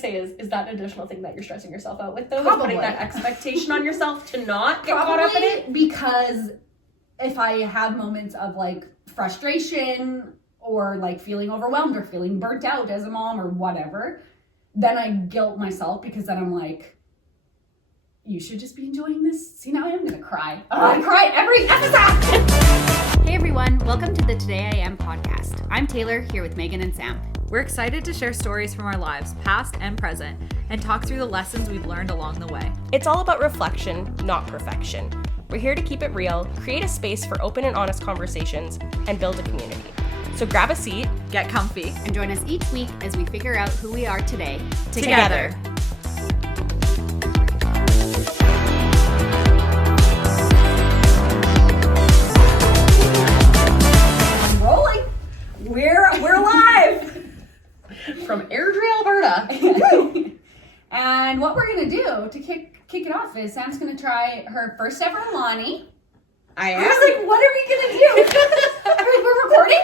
going to say is that an additional thing that you're stressing yourself out with, though? Probably. Putting that expectation on yourself to not get caught up in it? Because if I have moments of, like, frustration or, like, feeling overwhelmed or feeling burnt out as a mom or whatever, then I guilt myself because then I'm like, you should just be enjoying this. See, now I am going to cry. I cry every episode. Hey everyone, welcome to the Today I Am podcast. I'm Taylor, here with Megan and Sam. We're excited to share stories from our lives, past and present, and talk through the lessons we've learned along the way. It's all about reflection, not perfection. We're here to keep it real, create a space for open and honest conversations, and build a community. So grab a seat, Get comfy And join us each week as we figure out who we are today. together. Rolling. We're live. From Airdrie, Alberta. And what we're going to do to kick it off is Sam's going to try her first ever Alani. I I am. was like, what are we going to do? We're recording?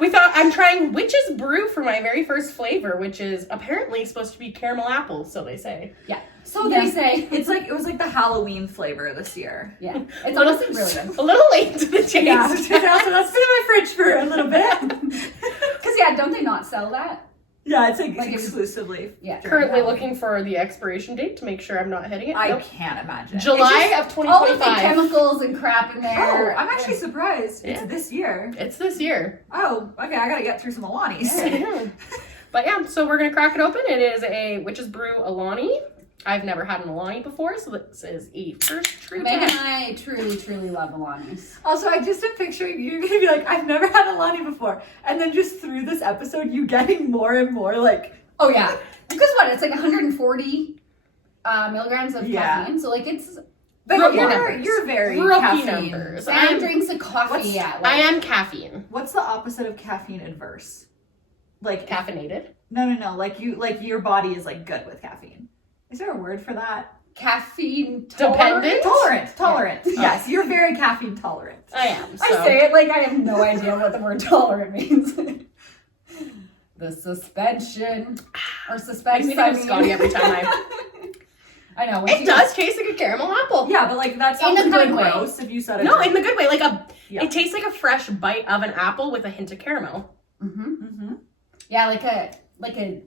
We thought I'm trying Witch's Brew for my very first flavor, which is apparently supposed to be caramel apple, so they say. Yeah. So they say. It was like the Halloween flavor this year. Yeah. It's honestly really good. A little late to the taste. Yeah, so that's been in my fridge for a little bit. Because, yeah, don't they not sell that? Yeah, it's like Like exclusively. Yeah. Currently looking for the expiration date to make sure I'm not hitting it. I Nope. can't imagine. July of All of the 2025. chemicals and crap in Oh, there. I'm actually surprised. Yeah. It's this year. It's this year. Oh, okay, I gotta get through some Alanis. Mhm. But yeah, so we're gonna crack it open. It is a Witch's Brew Alani. I've never had an Alani before, so this is a first true Megan and test. I truly love Alanis. Also, I just am picturing you gonna be like, I've never had Alani before. And then just through this episode, you getting more and more like, Oh, yeah. Because what? It's like 140 milligrams of Yeah. caffeine. So, like, it's... but Rookie you're, numbers. you're very Rookie caffeine. numbers. Sam drinks a coffee at, I like... am caffeine. What's the opposite of caffeine adverse? Like Caffeinated. No. Like your body is like good with caffeine. Is there a word for that? Caffeine Dependent? Tolerant. Yes, you're very caffeine tolerant. I am. So. I say it like I have no idea what the word tolerant means. The suspension. Or suspense. Makes me think of Scotty every time I know. It does taste like a caramel apple. Yeah, but like that sounds In a kind good of way. gross if you said it. No, in the good way. Like Yeah. it tastes like a fresh bite of an apple with a hint of caramel. Mm-hmm. Mm-hmm. Yeah, like a...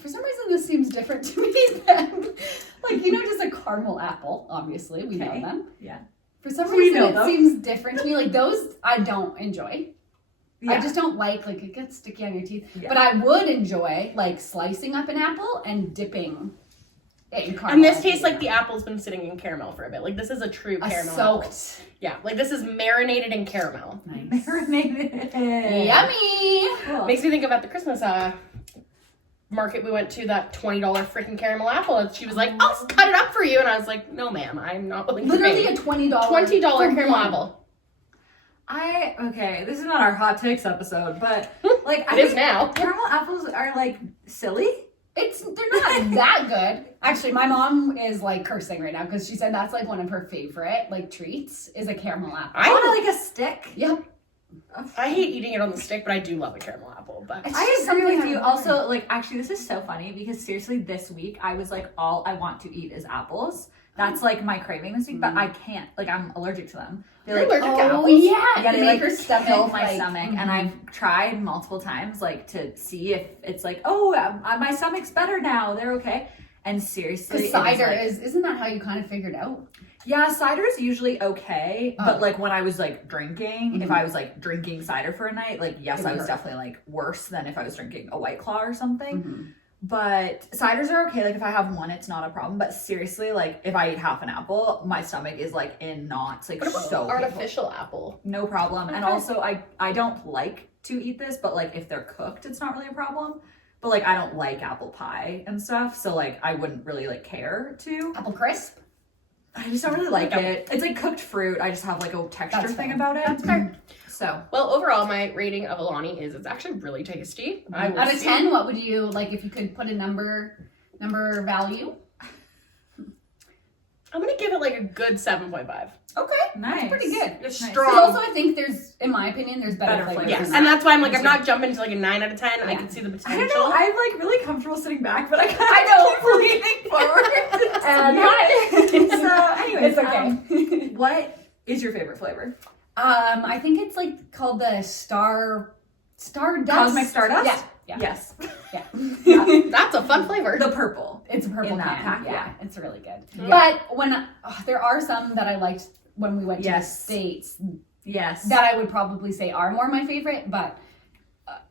For some reason, this seems different to me than... Like, you know, just a caramel apple, obviously. We know Okay. them. Yeah. For some We reason, know it them. seems different to me. Like, those I don't enjoy. Yeah. I just don't like it gets sticky on your teeth. Yeah. But I would enjoy, like, slicing up an apple and dipping it in caramel. And this tastes like the apple's been sitting in caramel for a bit. Like this is a true A caramel apple. soaked. Yeah, like this is marinated in caramel. Nice. Marinated. Yummy! Cool. Makes me think about the Christmas market we went to, that $20 freaking caramel apple. And she was like, I'll cut it up for you. And I was like, no ma'am, I'm not willing to Literally pay. a $20 $20 for caramel one. apple. Okay, this is not our hot takes episode, but like It is now. caramel apples are like silly. They're not that good. Actually, my mom is like cursing right now because she said that's like one of her favorite like treats is a caramel apple. I want like a stick. Yep. I hate eating it on the stick, but I do love a caramel apple. But It's I just agree with something you. I Also, like, actually, this is so funny because seriously, this week I was like, all I want to eat is apples. That's like my craving this week, but I can't. Like, I'm allergic to them. They're You're like, allergic to Oh apples? yeah, yeah, they make like her stomach kill my like, stomach, mhm. and I've tried multiple times, like, to see if it's like, oh, my stomach's better now. They're okay. And seriously, Because it cider like, isn't that how you kind of figured out? yeah, cider's usually okay, Oh. but like when I was like drinking, if Mhm. I was like drinking cider for a night, like yes, It would I was hurt. definitely like worse than if I was drinking a White Claw or something. Mhm. But ciders are okay. Like if I have one, it's not a problem. But seriously, like if I eat half an apple, my stomach is like in knots, like what about so painful. artificial apple? No problem. And Okay. also, I don't like to eat this, but like if they're cooked, it's not really a problem. But like I don't like apple pie and stuff, so like I wouldn't really like care to. Apple crisp. I just don't really like Okay. it. It's like cooked fruit. I just have like a texture That's thing fair. about it. That's fair. So Well, overall, my rating of Alani is it's actually really tasty. I will Out of see- 10, what would you like if you could put a number value? I'm gonna give it like a good 7.5. Okay, Nice. that's pretty good. It's Nice. strong. Because also I think in my opinion, there's better Better flavors. flavors. Yes, than and that. that's why I'm like, I'm not jumping to like a 9 out of 10. I Yeah. can see the I potential. don't know. I'm like really comfortable sitting back, but I keep leaning forward. So, anyways, It's okay. What is your favorite flavor? I think it's like called the Stardust. Cosmic Stardust? Yeah. Yeah. Yes. Yeah. That's a fun flavor. The purple. It's a purple In that can. pack, Yeah, yeah. it's really good. Yeah. But when there are some that I liked when we went to the Yes. States Yes. that I would probably say are more my favorite, but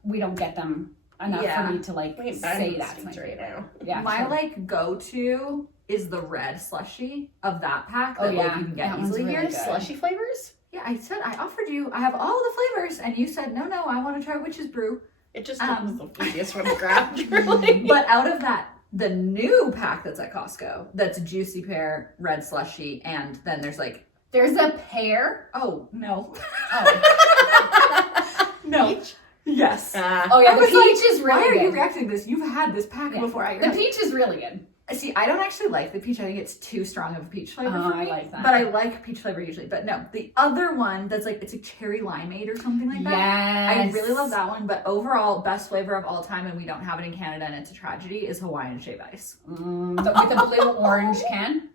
we don't get them enough Yeah. for me to like Wait, say that's my right favorite. now. Yeah. My sure. like go-to is the red slushy of that pack Oh, that like yeah. you can get That one's easily really here. good. Slushy flavors? Yeah, I said I offered you. I have all the flavors, and you said no. I want to try Witch's Brew. It just was the easiest one to grab. Really. But out of that, the new pack that's at Costco, that's juicy pear, red slushy, and then there's like, There's a pear. oh no, Oh, no, Peach? yes. oh I yeah, the was peach like, is why really are you good. reacting to this? You've had this pack Yeah. before. The peach is really good. See, I don't actually like the peach. I think it's too strong of a peach flavor Oh, for me. I like that. But I like peach flavor usually. But no, the other one that's like, it's a cherry limeade or something like that. Yes. I really love that one. But overall, best flavor of all time, and we don't have it in Canada, and it's a tragedy, is Hawaiian Shave Ice. With the blue orange can.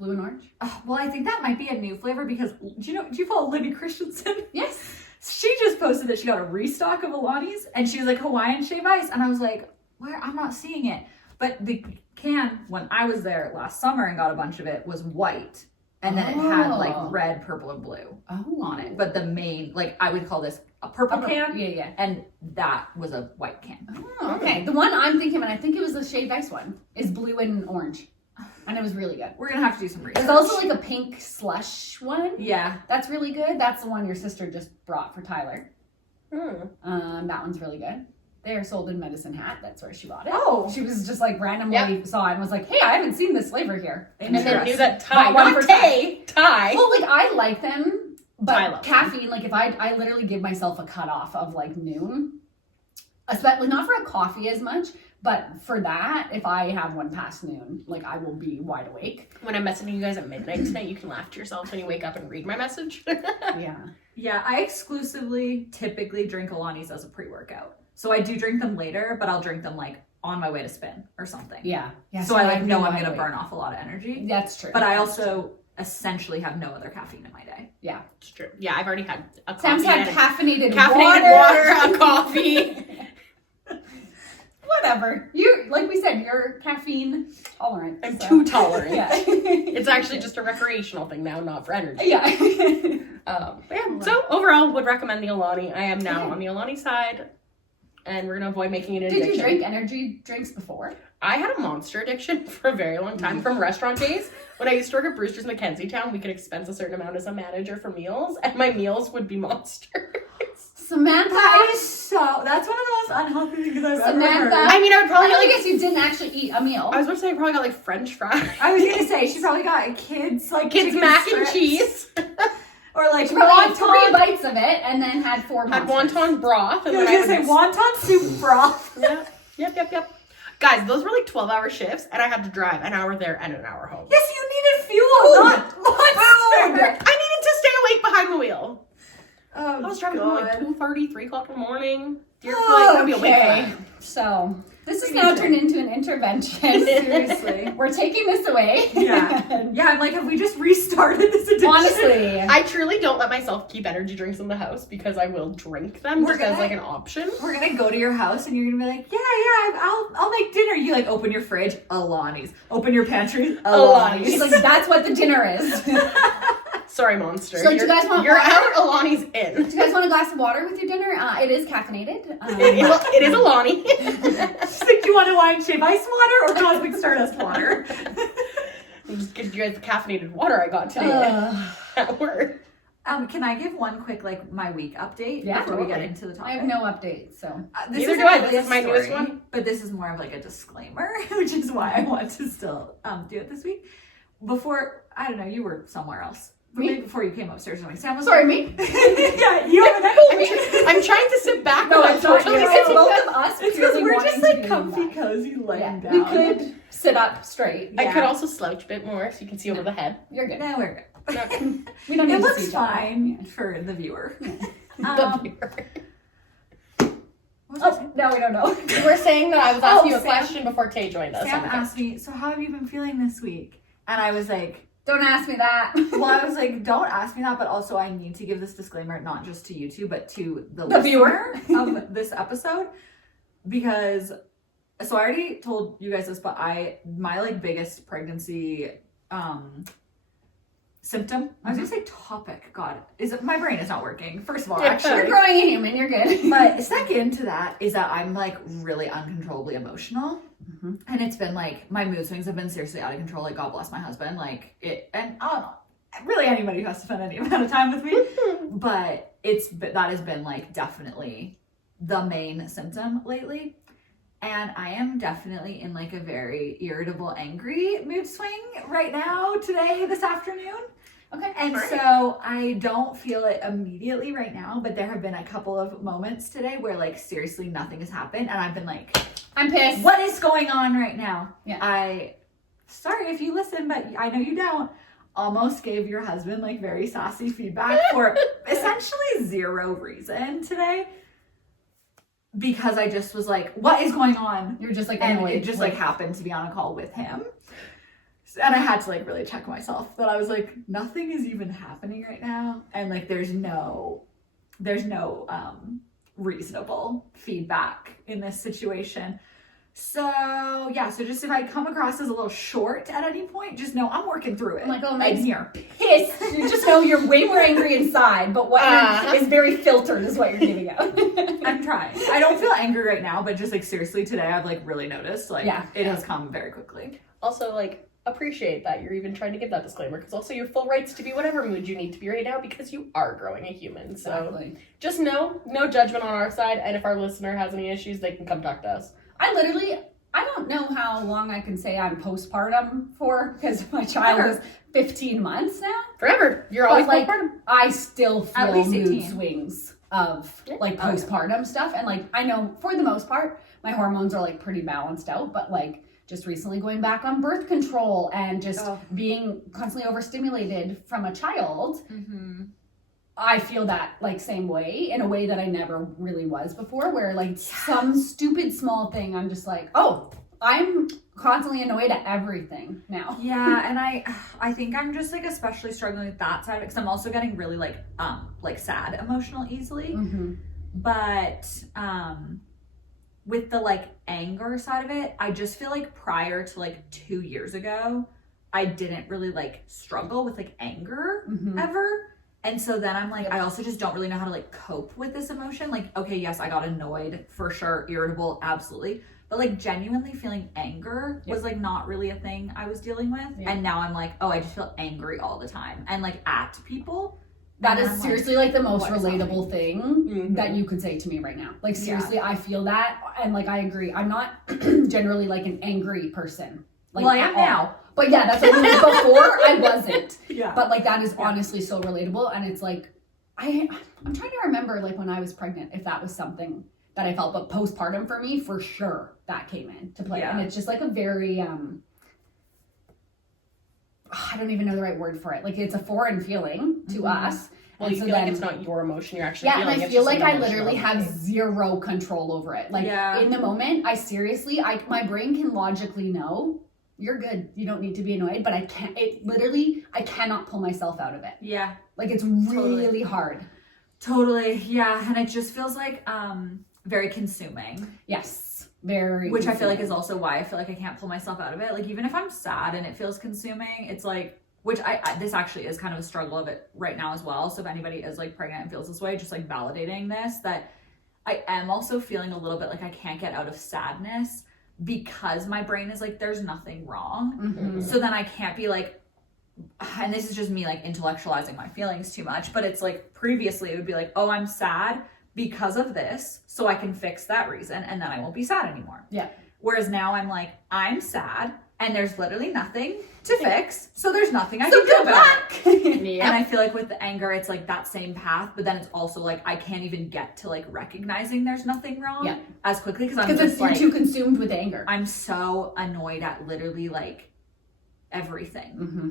Blue and orange. Well, I think that might be a new flavor because do you follow Libby Christensen? Yes. She just posted that she got a restock of Alani's, and she was like Hawaiian Shave Ice, and I was like, where? I'm not seeing it. But the can, when I was there last summer and got a bunch of it, was white. And then it had like red, purple, and blue on it. But the main, like I would call this a purple can. Yeah. And that was a white can. Oh, okay. The one I'm thinking, and I think it was the shaved ice one, is blue and orange. And it was really good. We're going to have to do some research. There's also like a pink slush one. Yeah. That's really good. That's the one your sister just brought for Tyler. Hmm. That one's really good. They are sold in Medicine Hat. That's where she bought it. Oh. She was just like randomly saw it and was like, hey, I haven't seen this flavor here. And then Interesting. knew that Thai, Bought one not for Tay, Thai. Well, like I like them, I but love caffeine, like if I literally give myself a cutoff of like noon, especially not for a coffee as much, but for that, if I have one past noon, like I will be wide awake. When I'm messaging you guys at midnight tonight, you can laugh to yourself when you wake up and read my message. Yeah. Yeah, I exclusively typically drink Alani's as a pre-workout. So I do drink them later, but I'll drink them like on my way to spin or something. Yeah. So I like know I'm wide going to awake. burn off a lot of energy. That's true. But I also essentially have no other caffeine in my day. Yeah. It's true. Yeah, I've already had a coffee. Sam's had and caffeinated water, a coffee. Whatever. You like we said, you're caffeine tolerant. I'm so. too tolerant. Yeah. It's actually just a recreational thing now, not for energy. Yeah. So overall, would recommend the Alani. I am now on the Alani side, and we're gonna avoid making it an Did addiction. you drink energy drinks before? I had a monster addiction for a very long time from restaurant days. When I used to work at Brewster's Mackenzie Town, we could expense a certain amount as a manager for meals, and my meals would be monsters. Samantha. That's one of the most unhealthy things I've Samantha. ever heard. I mean, I would probably I get guess you didn't actually eat a meal. I was about to say I probably got like French fries. I was going to say, she probably got kids Kids mac and cheese. Or like She probably had 3 wonton. bites of it and then had 4 Had monsters. wonton broth. And I was then going to say wonton soup broth. Yep. Guys, those were like 12-hour shifts, and I had to drive an hour there and an hour home. Yes, you needed fuel, not monster. I needed to stay awake behind the wheel. Oh, I was driving home like 2:30, 3 o'clock in the morning. Dear like, I'll be awake for Okay. that. So this is now turned into an intervention. Seriously. We're taking this away. Yeah. Yeah, I'm like, have we just restarted this addiction? Honestly. I truly don't let myself keep energy drinks in the house because I will drink them We're just as gonna- like an option. We're gonna go to your house and you're gonna be like, I'll make dinner. You like open your fridge, Alani's. Open your pantry, Alani's. She's like, that's what the dinner is. Do Sorry, monster. So do you guys want You're water? out, Alani's in. you guys want a glass of water with your dinner? It is caffeinated. It is Alani. She's like, do you want Hawaiian Shave Ice water or Cosmic Stardust water? I'm just giving you guys the caffeinated water I got today at work. Can I give one quick like my week update Yeah, before we get totally. into the topic? I have no update, so. This Neither isn't do I. really This is a my newest story, one. but this is more of like a disclaimer, which is why I want to still do it this week. Before, I don't know, you were somewhere else. maybe before you came upstairs or something. Sam was Sorry, me? yeah, you have an I'm trying to sit back. No, but it's not totally you. sitting It's both down. of us. It's because purely we're wanting just to like be comfy, back. cozy, laying Yeah, down. we could sit up straight. I could also slouch a bit more so you can see over the head. You're good. No, we're good. Okay. We don't need It to looks see each other. fine for the viewer. The viewer. What was I Oh, saying? now we don't know. You were saying that I was asking you a Sam- question before Tay joined us. Sam on the asked me, so how have you been feeling this week? And I was like, Don't ask me that. well, I was like, don't ask me that, but also I need to give this disclaimer, not just to you two, but to the viewer of this episode. Because, so I already told you guys this, but my like biggest pregnancy symptom, I was gonna say topic, God, my brain is not working, first of all, Yeah, You're actually. growing a human. You're good. But second to that is that I'm like really uncontrollably emotional. Mhm. And it's been like, my mood swings have been seriously out of control. Like, God bless my husband. Like, and I don't know, really anybody who has to spend any amount of time with me. But that has been like definitely the main symptom lately. And I am definitely in like a very irritable, angry mood swing right now, today, this afternoon. Okay. And Alright. so I don't feel it immediately right now, but there have been a couple of moments today where like seriously nothing has happened. And I've been like, I'm pissed. what is going on right now? Yeah. Sorry if you listen, but I know you don't. Almost gave your husband like very sassy feedback for essentially zero reason today. Because I just was like, what is going on? You're just like And annoyed. it just like happened to be on a call with him. And I had to like really check myself that I was like, nothing is even happening right now. And like, there's no reasonable feedback in this situation. So yeah, so just if I come across as a little short at any point, just know I'm working through it. I'm like, oh, I'm Meg's here. pissed. You just know you're way more angry inside, but what Uh-huh. is very filtered is what you're giving out. I'm trying. I don't feel angry right now, but just like seriously today I've like really noticed like Yeah. it has come very quickly. Also, like, appreciate that you're even trying to give that disclaimer because also you have full rights to be whatever mood you need to be right now because you are growing a human. So just know, no judgment on our side. And if our listener has any issues, they can come talk to us. I don't know how long I can say I'm postpartum for because my child is 15 months now. Forever. You're always But, like, postpartum. I still feel At least mood 18. swings of like Oh, yeah. postpartum stuff. And like, I know for the most part, my hormones are like pretty balanced out, but like just recently going back on birth control and just being constantly overstimulated from a child, I feel that like same way in a way that I never really was before, where like some stupid small thing, I'm just like, oh, I'm constantly annoyed at everything now. Yeah, and I think I'm just like especially struggling with that side because I'm also getting really like sad emotional easily. Mm-hmm. But with the like anger side of it, I just feel like prior to like 2 years ago, I didn't really like struggle with like anger Mm-hmm. ever. And so then I'm like, I also just don't really know how to like cope with this emotion. Like, okay, yes, I got annoyed for sure, irritable, absolutely. But like genuinely feeling anger was like not really a thing I was dealing with. Yeah. And now I'm like, oh, I just feel angry all the time and like at people. That And is I'm seriously like the most what is relatable thing Mhm. that you could say to me right now. Like Yeah. seriously, I feel that, and like I agree. I'm not generally like an angry person. Like, Well, I at am all. now. But yeah, that's what I mean. Before I wasn't. Yeah. But like that is honestly so relatable, and it's like I'm trying to remember like when I was pregnant if that was something that I felt, but postpartum for me for sure that came in to play, and it's just like a very I don't even know the right word for it. Like it's a foreign feeling to us. Well, And you so feel like then- it's not your emotion. You're actually Yeah, and feeling I it's feel just like an I emotional literally have thing. zero control over it. Like Yeah. in the moment, I seriously, my brain can logically know you're good. You don't need to be annoyed, but I can't. I cannot pull myself out of it. Yeah. Like it's really hard. Totally. Yeah. And it just feels like very consuming. Yes, very. Which I feel like consuming. is also why I feel like I can't pull myself out of it. Like even if I'm sad and it feels consuming, it's like, which I this actually is kind of a struggle of it right now as well. So if anybody is like pregnant and feels this way, just like validating this, that I am also feeling a little bit like I can't get out of sadness because my brain is like, there's nothing wrong. Mhm. So then I can't be like, and this is just me like intellectualizing my feelings too much, but it's like previously it would be like, oh, I'm sad because of this, so I can fix that reason and then I won't be sad anymore. Yeah. Whereas now I'm like, I'm sad and there's literally nothing to fix, so there's nothing I So can do good about it. luck. And I feel like with the anger, it's like that same path, but then it's also like I can't even get to like recognizing there's nothing wrong as quickly because I'm just you're like too consumed with anger. I'm so annoyed at literally like everything. Mm-hmm.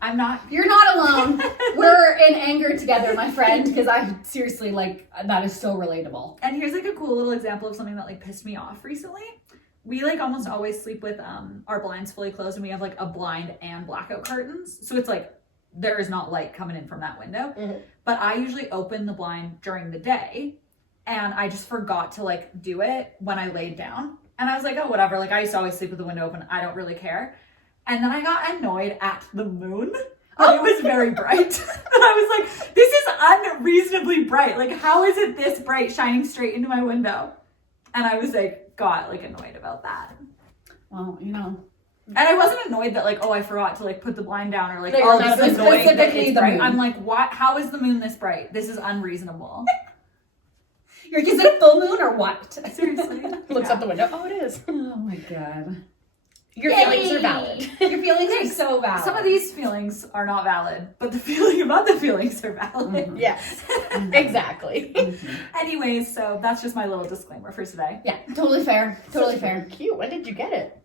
I'm not. You're not alone. We're in anger together, my friend, because I seriously like that is so relatable. And here's like a cool little example of something that like pissed me off recently. We like almost always sleep with our blinds fully closed, and we have like a blind and blackout curtains. So it's like there is not light coming in from that window. Mm-hmm. But I usually open the blind during the day, and I just forgot to like do it when I laid down. And I was like, oh, whatever. Like I used to always sleep with the window open. I don't really care. And then I got annoyed at the moon. It was very bright. And I was like, this is unreasonably bright. Like, how is it this bright shining straight into my window? And I was like, got like annoyed about that. Well, you know. And I wasn't annoyed that like, oh, I forgot to like put the blind down or like, Like, oh, this is annoying that specifically it's the bright. moon. I'm like, what? How is the moon this bright? This is unreasonable. You're like, is it a full moon or what? Seriously. Looks out the window. Oh, it is. Oh my god. Your feelings are valid. Your feelings are so valid. Some of these feelings are not valid, but the feeling about the feelings are valid. Mm-hmm. Yes, exactly. Mm-hmm. Anyways, so that's just my little disclaimer for today. Yeah, totally fair. Totally fair. Cute. When did you get it?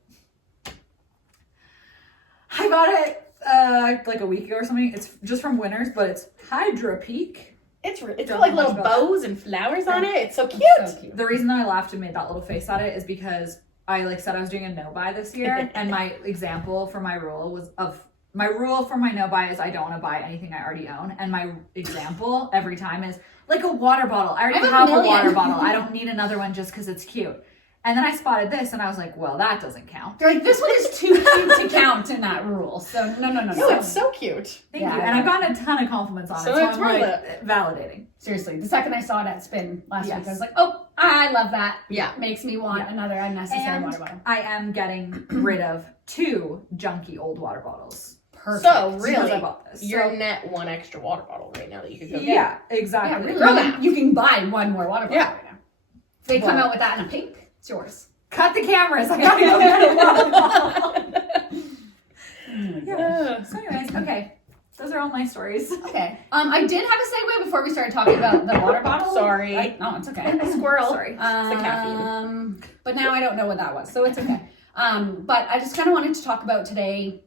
I got it like a week ago or something. It's just from Winners, but it's Hydra Peak. It's Don't got like know little much about bows and flowers on it. It's so cute. So cute. The reason that I laughed and made that little face at it is because I like said I was doing a no buy this year, and my example for my rule was my rule for my no buy is I don't want to buy anything I already own, and my example every time is like a water bottle. I already have a water bottle. I don't need another one just because it's cute. And then I spotted this, and I was like, well, that doesn't count. They're like, this one is too cute to count in that rule. So no. No, it's so cute. Thank you. And I've gotten a ton of compliments on it, so it's I'm worth like validating. Seriously, the second I saw it at Spin last Yes. week, I was like, oh, I love that. Yeah. Makes me want another unnecessary water bottle. I am getting rid of 2 junky old water bottles. Perfect. So Because really, I bought this. you're net 1 extra water bottle right now that you could go get. Yeah, exactly. Yeah, Throw really. that. You can buy one more water bottle Yeah. right now. If they come Well. out with that in a pink, it's yours. Cut the cameras. I gotta go get a water bottle. Yeah. So anyways, okay. Those are all my stories. Okay. I did have a segue before we started talking about the water bottle. Sorry. No, it's okay. Squirrel. Sorry. It's the caffeine. But now I don't know what that was, so it's okay. But I just kind of wanted to talk about today,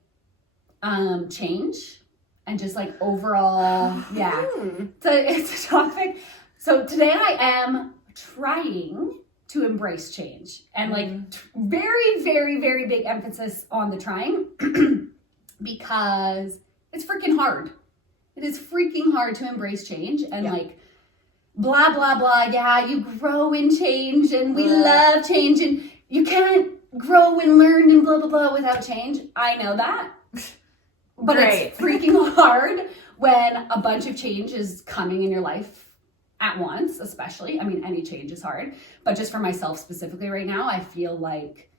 change and just like overall, yeah. So it's a topic. So today I am trying to embrace change and like very, very, very big emphasis on the trying because it's freaking hard. It is freaking hard to embrace change and like blah, blah, blah. Yeah, you grow in change and we love change and you can't grow and learn and blah, blah, blah without change. I know that. But it's freaking hard when a bunch of change is coming in your life at once, especially. I mean, any change is hard. But just for myself specifically right now, I feel like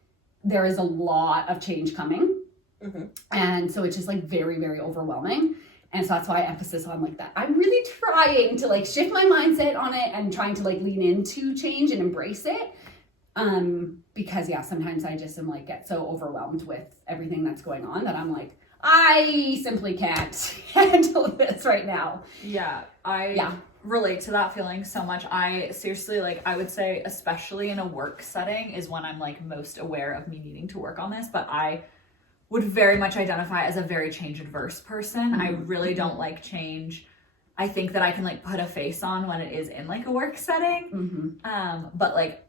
there is a lot of change coming. Mm-hmm. And so it's just like very, very overwhelming. And so that's why I emphasize on like that. I'm really trying to like shift my mindset on it and trying to like lean into change and embrace it. Because yeah, sometimes I just am like get so overwhelmed with everything that's going on that I'm like, I simply can't handle this right now. Yeah, I relate to that feeling so much. I seriously, like, I would say, especially in a work setting, is when I'm like most aware of me needing to work on this. But I would very much identify as a very change adverse person. I really don't like change. I think that I can like put a face on when it is in like a work setting. But like,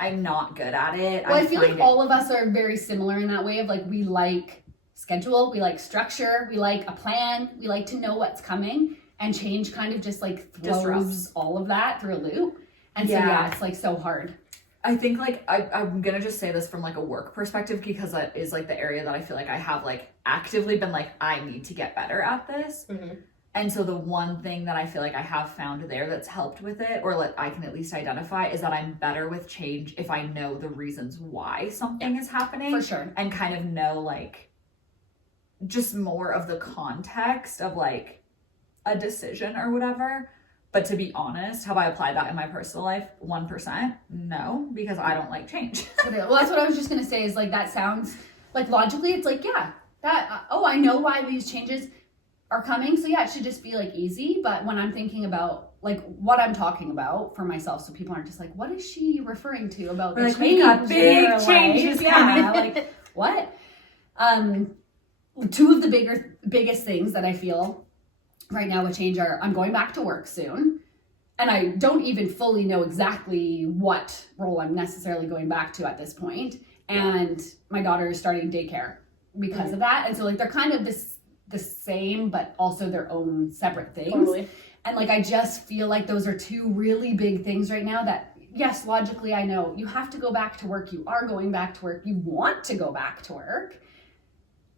I'm not good at it. Well, I feel like all of us are very similar in that way of like, we like schedule, we like structure, we like a plan, we like to know what's coming, and change kind of just like throws Disrupts all of that through a loop. And so yeah, it's like so hard. I think like I'm gonna just say this from like a work perspective because that is like the area that I feel like I have like actively been like, I need to get better at this. And so the one thing that I feel like I have found there that's helped with it, or like I can at least identify, is that I'm better with change if I know the reasons why something is happening. For sure. And kind of know like just more of the context of like a decision or whatever. But to be honest, have I applied that in my personal life? 1%? No, because I don't like change. Well, that's what I was just going to say is like, that sounds like logically, it's like, yeah, that, I know why these changes are coming. So yeah, it should just be like easy. But when I'm thinking about like what I'm talking about for myself, so people aren't just like, what is she referring to about the like, we got big changes coming. Like, what? Two of the biggest things that I feel right now with change are I'm going back to work soon. And I don't even fully know exactly what role I'm necessarily going back to at this point. And my daughter is starting daycare because of that. And so like they're kind of the same, but also their own separate things. Totally. And like I just feel like those are two really big things right now that, yes, logically I know you have to go back to work. You are going back to work. You want to go back to work.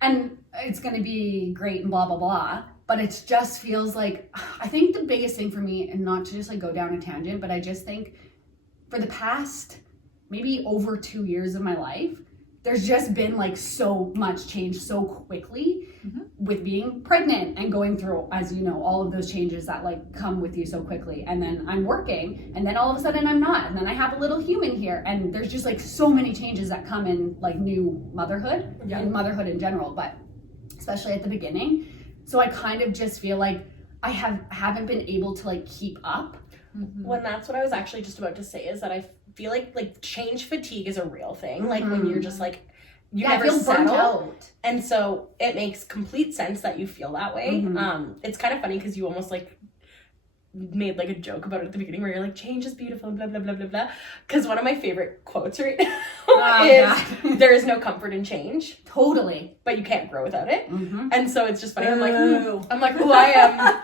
And it's going to be great and blah, blah, blah. But it just feels like, I think the biggest thing for me, and not to just like go down a tangent, but I just think for the past maybe over 2 years of my life, there's just been like so much change so quickly with being pregnant and going through, as you know, all of those changes that like come with you so quickly. And then I'm working and then all of a sudden I'm not. And then I have a little human here. And there's just like so many changes that come in like new motherhood and motherhood in general, but especially at the beginning. So I kind of just feel like I haven't been able to like keep up. When that's what I was actually just about to say is that I feel like change fatigue is a real thing. Like when you're just like, you never feel burnt settle. out. And so it makes complete sense that you feel that way. It's kind of funny because you almost like made like a joke about it at the beginning where you're like, change is beautiful, blah, blah, blah, blah, blah. Because one of my favorite quotes right now is, there is no comfort in change. Totally. But you can't grow without it. And so it's just funny. I'm like, Well, I am.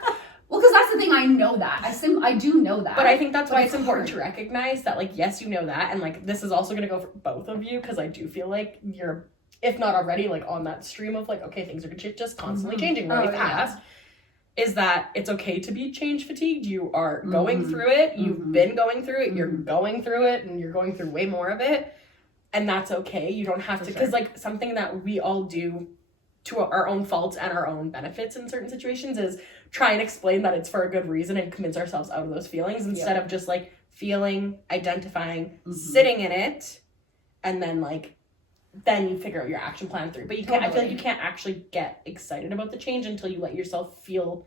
because that's the thing. I know that. I do know that. But I think that's why it's important to recognize that, like, yes, you know that. And, like, this is also going to go for both of you because I do feel like you're, if not already, like, on that stream of, like, okay, things are just constantly changing really fast. Is that it's okay to be change fatigued. You are going through it. You've been going through it. You're going through it. And you're going through way more of it. And that's okay. You don't have to, because, like, something that we all do to our own faults and our own benefits in certain situations is try and explain that it's for a good reason and convince ourselves out of those feelings instead of just like feeling, identifying, sitting in it, and then like then you figure out your action plan through. But you can't, I feel like you can't actually get excited about the change until you let yourself feel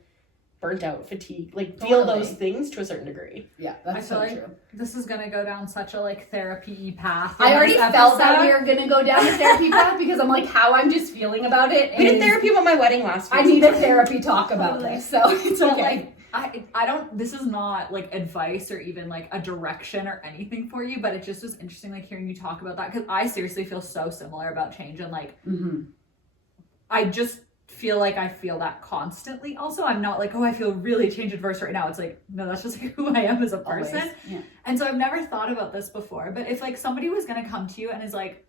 burnt out, fatigue, like feel those things to a certain degree. Yeah, that's so true. This is gonna go down such a like therapy path. I already felt that we were gonna go down a therapy path because I'm like, how I'm just feeling about it. We did therapy about my wedding last week. I need a therapy talk about this, so it's okay. Like, I don't, this is not like advice or even like a direction or anything for you, but it just was interesting like hearing you talk about that because I seriously feel so similar about change and like I just feel like I feel that constantly. Also, I'm not like, oh, I feel really change adverse right now. It's like, no, that's just like who I am as a person. And so I've never thought about this before, but if like somebody was going to come to you and is like,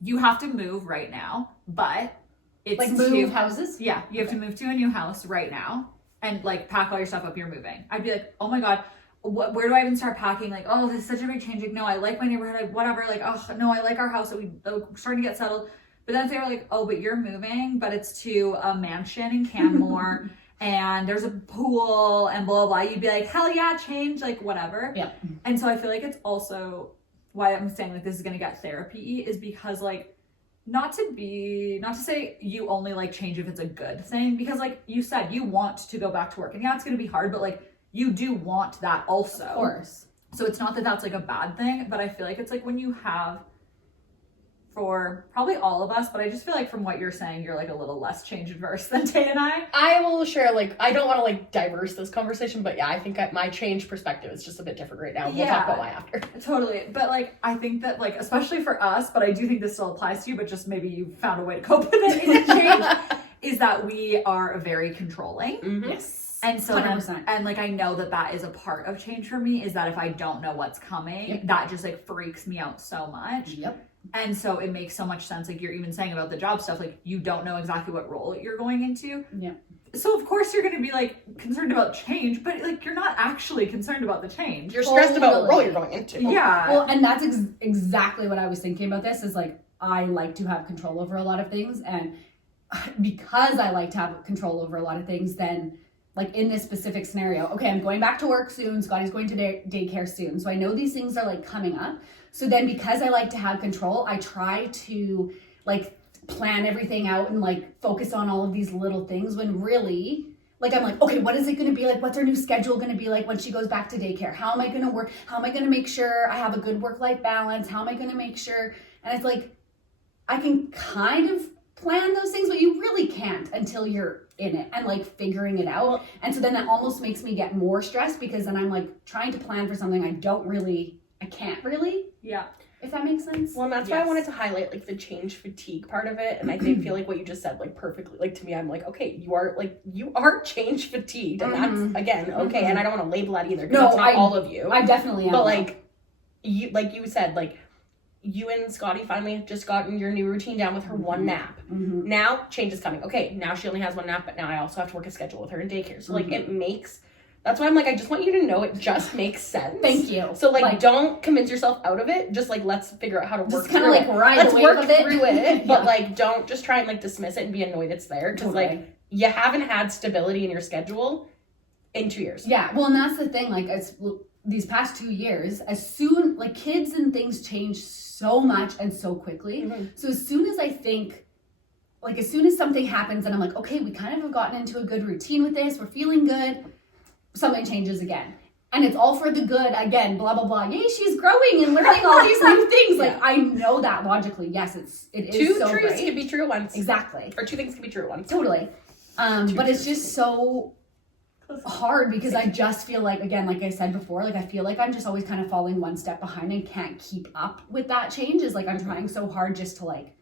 you have to move right now, but it's like move houses? Yeah, you have to move to a new house right now and like pack all your stuff up, you're moving. I'd be like, oh my God, where do I even start packing? Like, oh, this is such a big change. Like, no, I like my neighborhood, like, whatever. Like, oh, no, I like our house. So we're starting to get settled. But then they were like, oh, but you're moving, but it's to a mansion in Canmore and there's a pool and blah, blah, blah. You'd be like, hell yeah, change, like whatever. Yeah. And so I feel like it's also why I'm saying like this is going to get therapy is because like, not to say you only like change if it's a good thing, because like you said, you want to go back to work and yeah, it's going to be hard, but like you do want that also. Of course. So it's not that that's like a bad thing, but I feel like it's like when you have, for probably all of us, but I just feel like from what you're saying, you're like a little less change adverse than Tay and I. I will share, like, I don't want to like diverse this conversation, but yeah, I think my change perspective is just a bit different right now. We'll talk about why after. Totally. But like, I think that like, especially for us, but I do think this still applies to you, but just maybe you found a way to cope with it in the change, is that we are very controlling. Yes. And so, 100%. And like, I know that that is a part of change for me, is that if I don't know what's coming, that just like freaks me out so much. And so it makes so much sense, like you're even saying about the job stuff, like you don't know exactly what role you're going into. So of course you're going to be like concerned about change, but like you're not actually concerned about the change. You're stressed about what role you're going into. Yeah. Well, and that's exactly what I was thinking about this, is like, I like to have control over a lot of things. And because I like to have control over a lot of things, then like in this specific scenario, okay, I'm going back to work soon, Scotty's going to daycare soon, so I know these things are like coming up. So then because I like to have control, I try to like plan everything out and like focus on all of these little things, when really, like, I'm like, okay, what is it going to be like? What's our new schedule going to be like when she goes back to daycare? How am I going to work? How am I going to make sure I have a good work-life balance? How am I going to make sure? And it's like, I can kind of plan those things, but you really can't until you're in it and like figuring it out. And so then that almost makes me get more stressed, because then I'm like trying to plan for something I can't really. Yeah. If that makes sense. Well, and that's why I wanted to highlight like the change fatigue part of it. And I feel like what you just said, like perfectly, like to me, I'm like, okay, you are change fatigued. And that's, again, okay. And I don't want to label that either, because that's not all of you. I definitely am. But like you said, like you and Scotty finally have just gotten your new routine down with her one nap. Now change is coming. Okay, now she only has one nap, but now I also have to work a schedule with her in daycare. So like it makes, that's why I'm like, I just want you to know it just makes sense. Thank you. So like don't convince yourself out of it. Just like, let's figure out how to work just kind of through like it. ride Let's the wave work of it. through it. But Yeah. like don't just try and like dismiss it and be annoyed it's there. Because like you haven't had stability in your schedule in 2 years. Yeah, well, and that's the thing, like it's these past 2 years, as soon, like kids and things change so much and so quickly. So as soon as I think, like as soon as something happens and I'm like, okay, we kind of have gotten into a good routine with this, we're feeling good, something changes again. And it's all for the good again, blah, blah, blah. Yay, she's growing and learning all these new things. Like I know that logically, yes, it is Two so truths great. can be true at once. Exactly. Or two things can be true at once. Totally. But it's just so hard, because I just feel like, again, like I said before, like I feel like I'm just always kind of falling one step behind and can't keep up with that change. Is like I'm trying so hard just to like,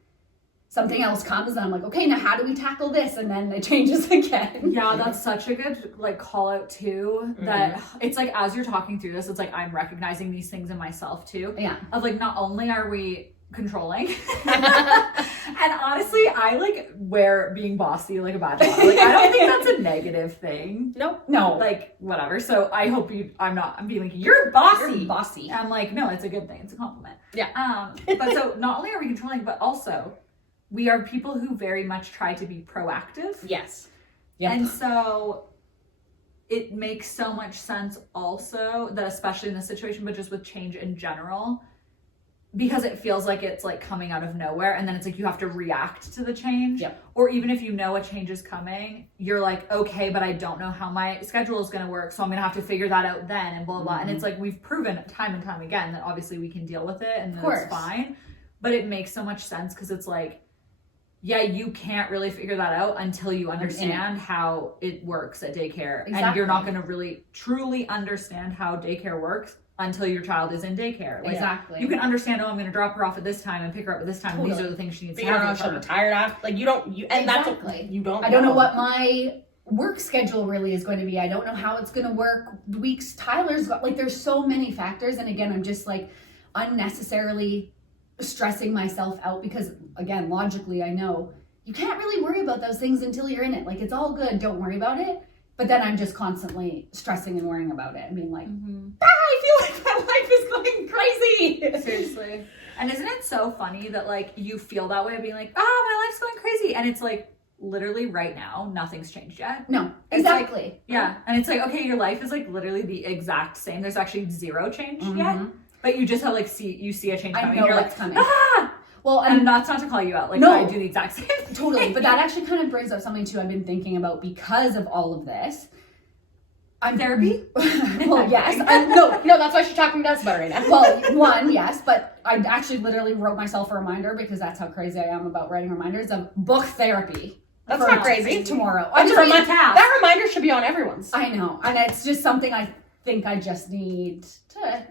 something else comes and I'm like, okay, now how do we tackle this? And then it changes again. Yeah, that's such a good like call out too, that it's like as you're talking through this, it's like I'm recognizing these things in myself too. Yeah. Of like, not only are we controlling and honestly I like wear being bossy like a badge of honor. Like I don't think that's a negative thing. Nope. No. Like whatever. So I hope I'm being like, you're bossy. You're bossy. I'm like, no, it's a good thing. It's a compliment. Yeah. But so not only are we controlling, but also we are people who very much try to be proactive. Yes. Yeah. And so it makes so much sense also that, especially in this situation, but just with change in general, because it feels like it's like coming out of nowhere, and then it's like you have to react to the change. Yep. Or even if you know a change is coming, you're like, okay, but I don't know how my schedule is going to work, so I'm going to have to figure that out then, and blah, blah. And it's like, we've proven time and time again that obviously we can deal with it and it's fine. But it makes so much sense, because it's like, yeah, you can't really figure that out until you understand how it works at daycare. Exactly. And you're not going to really truly understand how daycare works until your child is in daycare. Like, exactly. you can understand, oh, I'm going to drop her off at this time and pick her up at this time. Totally. And these are the things she needs to Figure out have. she'll be tired after. Like and Exactly. that's you don't. I don't know what my work schedule really is going to be. I don't know how it's going to work. The weeks Tyler's got, like, there's so many factors. And again, I'm just like unnecessarily stressing myself out, because again, logically, I know you can't really worry about those things until you're in it. Like, it's all good, don't worry about it. But then I'm just constantly stressing and worrying about it and being like, I feel like my life is going crazy. Seriously. And isn't it so funny that like you feel that way of being like, my life's going crazy, and it's like literally right now nothing's changed yet. No, It's exactly. like, yeah. And it's like, okay, your life is like literally the exact same. There's actually zero change yet. But you just have like you see a change I coming. know And you're that's like, coming. Well, and that's not to call you out. Like, No. I do the exact same thing. Totally. But that actually kind of brings up something too I've been thinking about because of all of this. I'm Therapy? Well, yes. No, that's why she's talking to us about it right now. Well, one, yes, but I actually literally wrote myself a reminder, because that's how crazy I am about writing reminders, of book therapy. That's for not crazy. Tomorrow. That's I a just that reminder should be on everyone's. I know. And it's just something I think I just need to,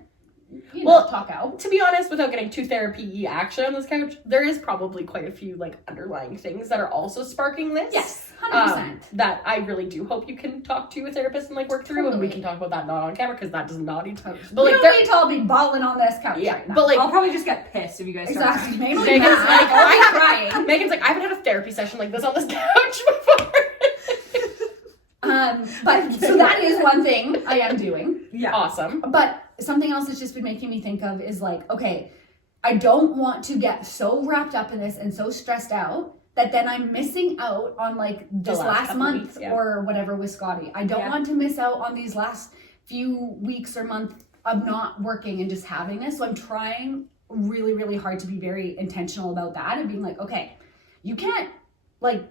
talk out. To be honest, without getting too therapy-y action on this couch, there is probably quite a few like underlying things that are also sparking this. Yes, 100%. That I really do hope you can talk to a therapist and like work through, and we can talk about that not on camera, because that does not need to. But We like, don't need to all be bawling on this couch right now. but like, I'll probably just get pissed if you guys start exactly. crying. Maybe Megan's like, crying. Megan's like, I haven't had a therapy session like this on this couch before. But so that is one thing I am doing. Yeah. Awesome. But something else that's just been making me think of is like, okay, I don't want to get so wrapped up in this and so stressed out that then I'm missing out on like this last month weeks, yeah. or whatever with Scotty. I don't want to miss out on these last few weeks or month of not working and just having this. So I'm trying really, really hard to be very intentional about that and being like, okay, you can't like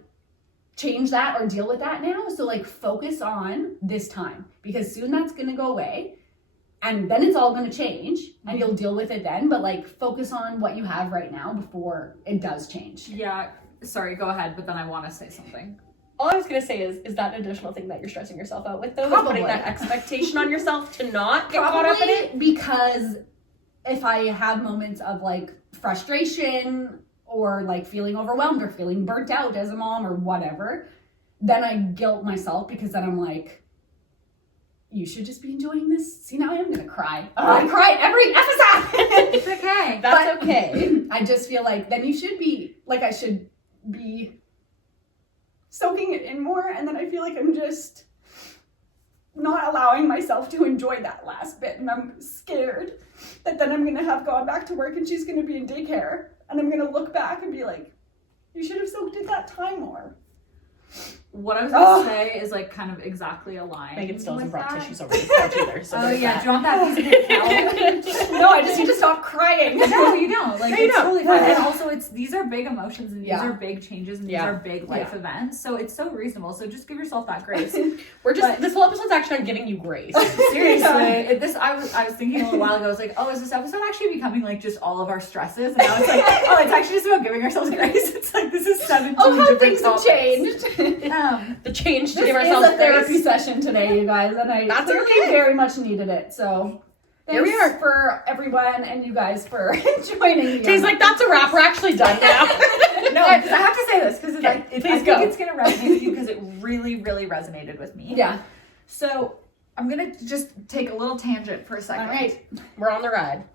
change that or deal with that now. So like focus on this time, because soon that's going to go away. And then it's all going to change and you'll deal with it then. But like focus on what you have right now before it does change. Yeah. Sorry, go ahead. But then I want to say something. All I was going to say is that an additional thing that you're stressing yourself out with, though? Probably. Is putting that expectation on yourself to not get caught up in it? Because if I have moments of like frustration or like feeling overwhelmed or feeling burnt out as a mom or whatever, then I guilt myself, because then I'm like, you should just be enjoying this. See, now I am gonna cry. I cry every episode. It's okay. That's okay. I just feel like then you should be like, I should be soaking it in more, and then I feel like I'm just not allowing myself to enjoy that last bit, and I'm scared that then I'm gonna have gone back to work and she's gonna be in daycare, and I'm gonna look back and be like, you should have soaked in that time more. What I was going to say is like kind of exactly aligned. Megan still hasn't with brought that. tissues over this couch either. So Oh there's yeah, that. do you want that piece of towel? No, I just need to stop crying. No, you don't. Like, No, you it's don't. totally fine. And also, these are big emotions, and these Yeah. are big changes, and these Yeah. are big life events. So it's so reasonable. So just give yourself that grace. We're just But- this whole episode's actually on giving you grace. Seriously, I was thinking a little while ago. I was like, oh, is this episode actually becoming like just all of our stresses? And now it's like, oh, it's actually just about giving ourselves grace. It's like this is 17 Oh, how different things have topics. changed. The change to This give is ourselves a therapy grace. session today, you guys, and I That's clearly okay. very much needed it. So Here we thanks are. for everyone and you guys for joining me. Tay's like, that's a wrap. We're actually done now. No, I have to say this because Okay, I please think go. it's going to resonate with you because it really, really resonated with me. Yeah. So I'm going to just take a little tangent for a second. All right. We're on the ride.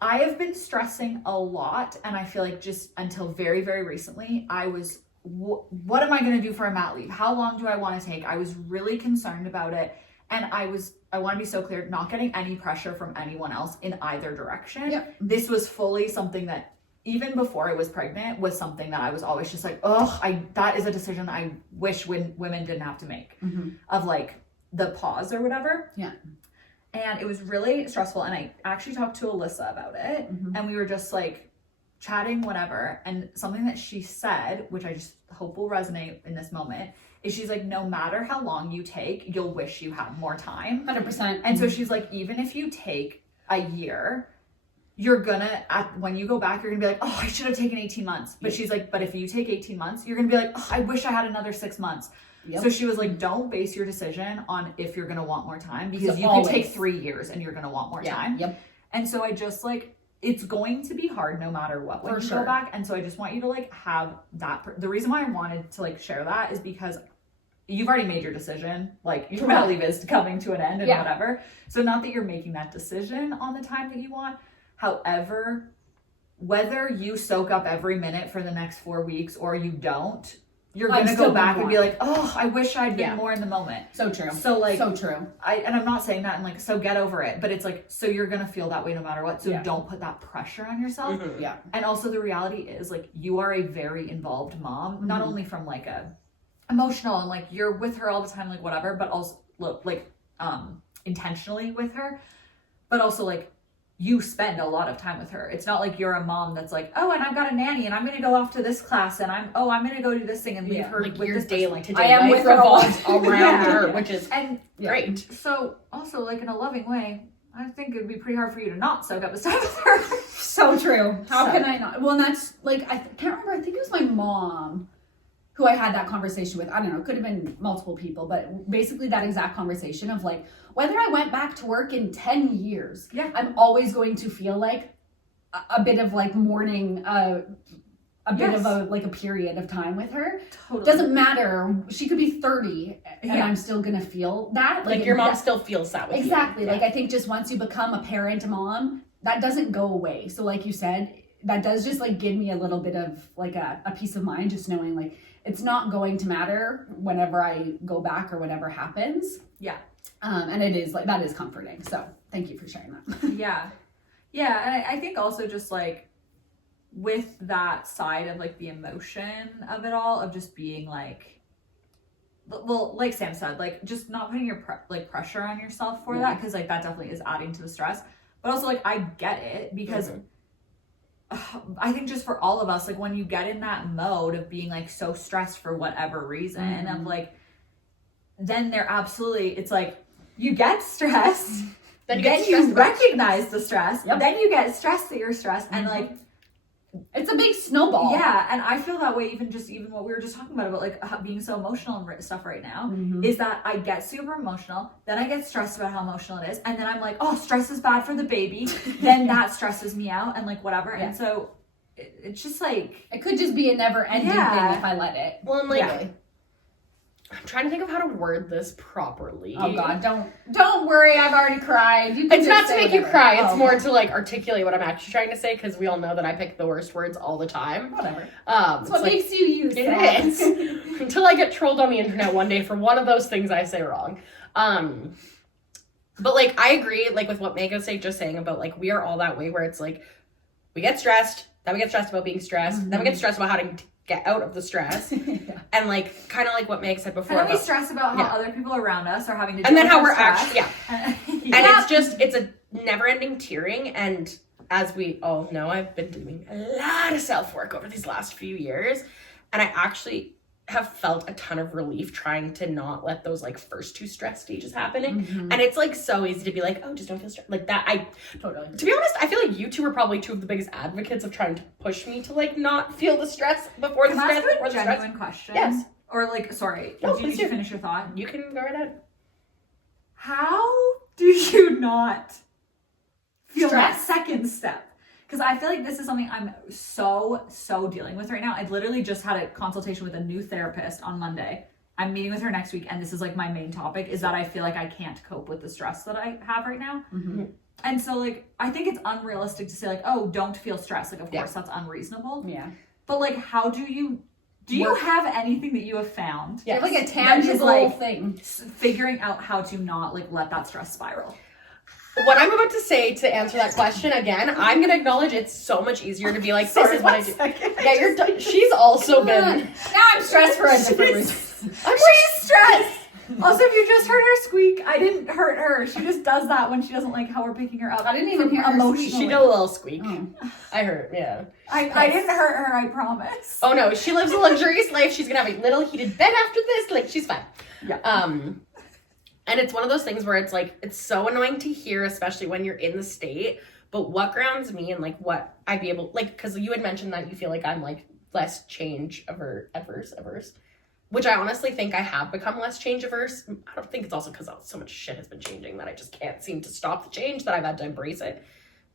I have been stressing a lot, and I feel like just until very, very recently, I was, what am I going to do for a mat leave? How long do I want to take? I was really concerned about it, and I want to be so clear, not getting any pressure from anyone else in either direction. Yep. This was fully something that, even before I was pregnant, was something that I was always just like, that is a decision I wish women didn't have to make, of like the pause or whatever. Yeah. And it was really stressful. And I actually talked to Alyssa about it. And we were just like chatting, whatever. And something that she said, which I just hope will resonate in this moment, is she's like, no matter how long you take, you'll wish you had more time. 100%. And so she's like, even if you take a year, you're gonna, when you go back, you're gonna be like, oh, I should have taken 18 months. But she's like, but if you take 18 months, you're gonna be like, oh, I wish I had another 6 months. Yep. So she was like, don't base your decision on if you're gonna want more time, because So you always. could take 3 years and you're gonna want more time. Yep. And so I just like, it's going to be hard no matter what when For you sure. go back. And so I just want you to like have that. The reason why I wanted to like share that is because you've already made your decision. Like your mat leave is coming to an end and whatever. So not that you're making that decision on the time that you want. However, whether you soak up every minute for the next 4 weeks or you don't, you're I'm going to still go back gonna and be want. like, oh, I wish I'd been Yeah. more in the moment. So true. So like, So true. and I'm not saying that and like, so get over it, but it's like, so you're going to feel that way no matter what. So Yeah. don't put that pressure on yourself. Yeah. And also the reality is like, you are a very involved mom, not only from like a emotional and like you're with her all the time, like whatever, but also like, intentionally with her, but also like, you spend a lot of time with her. It's not like you're a mom that's like, oh, and I've got a nanny and I'm going to go off to this class and I'm going to go do this thing and leave her Like with your this daily person. to I am life with her all- revolves around Yeah. her, which is And great. so also like in a loving way, I think it'd be pretty hard for you to not soak up this time with her. So true. How So- can I not? Well, and that's like, I can't remember. I think it was my mom who I had that conversation with. I don't know. It could have been multiple people, but basically that exact conversation of like, whether I went back to work in 10 years, Yeah. I'm always going to feel like a bit of like mourning, a bit Yes. of a like a period of time with her. Totally. Doesn't matter. She could be 30 and Yeah. I'm still going to feel that. Like your mom that- still feels that with you. Exactly. Yeah. Like I think just once you become a parent, a mom, that doesn't go away. So like you said, that does just like give me a little bit of like a peace of mind, just knowing like it's not going to matter whenever I go back or whatever happens. Yeah. And it is like, that is comforting. So thank you for sharing that. Yeah. And I think also just like, with that side of like the emotion of it all, of just being like, well, like Sam said, like just not putting your pressure on yourself for that, because like that definitely is adding to the stress. But also like I get it, because I think just for all of us, like when you get in that mode of being like so stressed for whatever reason, of like, then it's like you get stressed, then you recognize the stress, then you get stressed that you're stressed, and like it's a big snowball. Yeah, and I feel that way even what we were just talking about like being so emotional and stuff right now, is that I get super emotional, then I get stressed about how emotional it is, and then I'm like, oh, stress is bad for the baby, then that stresses me out, and like whatever, and so it's just like, it could just be a never-ending thing if I let it. Well, and like, I'm trying to think of how to word this properly. Oh God, don't worry, I've already cried. You can it's not to make you cry, it's more okay. to like articulate what I'm actually trying to say, because we all know that I pick the worst words all the time. Whatever. That's what makes you use it that. is. Until I get trolled on the internet one day for one of those things I say wrong. But like I agree like with what Megan's saying about like we are all that way, where it's like we get stressed, then we get stressed about being stressed, then we get stressed about how to get out of the stress, and like kind of like what Meg said before, and then we stress about how other people around us are having to deal and then with how we're stress. actually and it's a never-ending tearing. And as we all know, I've been doing a lot of self-work over these last few years, and I actually have felt a ton of relief trying to not let those like first two stress stages happening. And it's like so easy to be like, oh, just don't feel stressed like that. I totally, to be honest, I feel like you two are probably two of the biggest advocates of trying to push me to like not feel the stress before the stress. Can I ask a genuine question? Yes. Or like, sorry, No, did you finish your thought? You can go right ahead. How do you not feel that Stress? second step? Because I feel like this is something I'm so dealing with right now. I literally just had a consultation with a new therapist on Monday. I'm meeting with her next week, and this is like my main topic, is that I feel like I can't cope with the stress that I have right now. And so like, I think it's unrealistic to say like, oh, don't feel stressed. Like, of course that's unreasonable. Yeah. But like, how do you have anything that you have found? Yeah, like a tangible thing. Figuring out how to not like let that stress spiral. What I'm about to say to answer that question again, I'm going to acknowledge it's so much easier to be like, this is what I do. Yeah, you're done. She's also been... Now I'm stressed for a different reason. She's stressed! Also, if you just heard her squeak, I didn't hurt her. She just does that when she doesn't like how we're picking her up. I didn't even hear her emotionally. squeak. She did a little squeak. Oh. I heard, yeah. I didn't hurt her, I promise. Oh no, she lives a luxurious life. She's going to have a little heated bed after this. Like, she's fine. Yeah. And it's one of those things where it's like, it's so annoying to hear, especially when you're in the state. But what grounds me and like what I'd be able, like, because you had mentioned that you feel like I'm like less change averse, which I honestly think I have become less change averse. I don't think it's also because so much shit has been changing that I just can't seem to stop the change, that I've had to embrace it.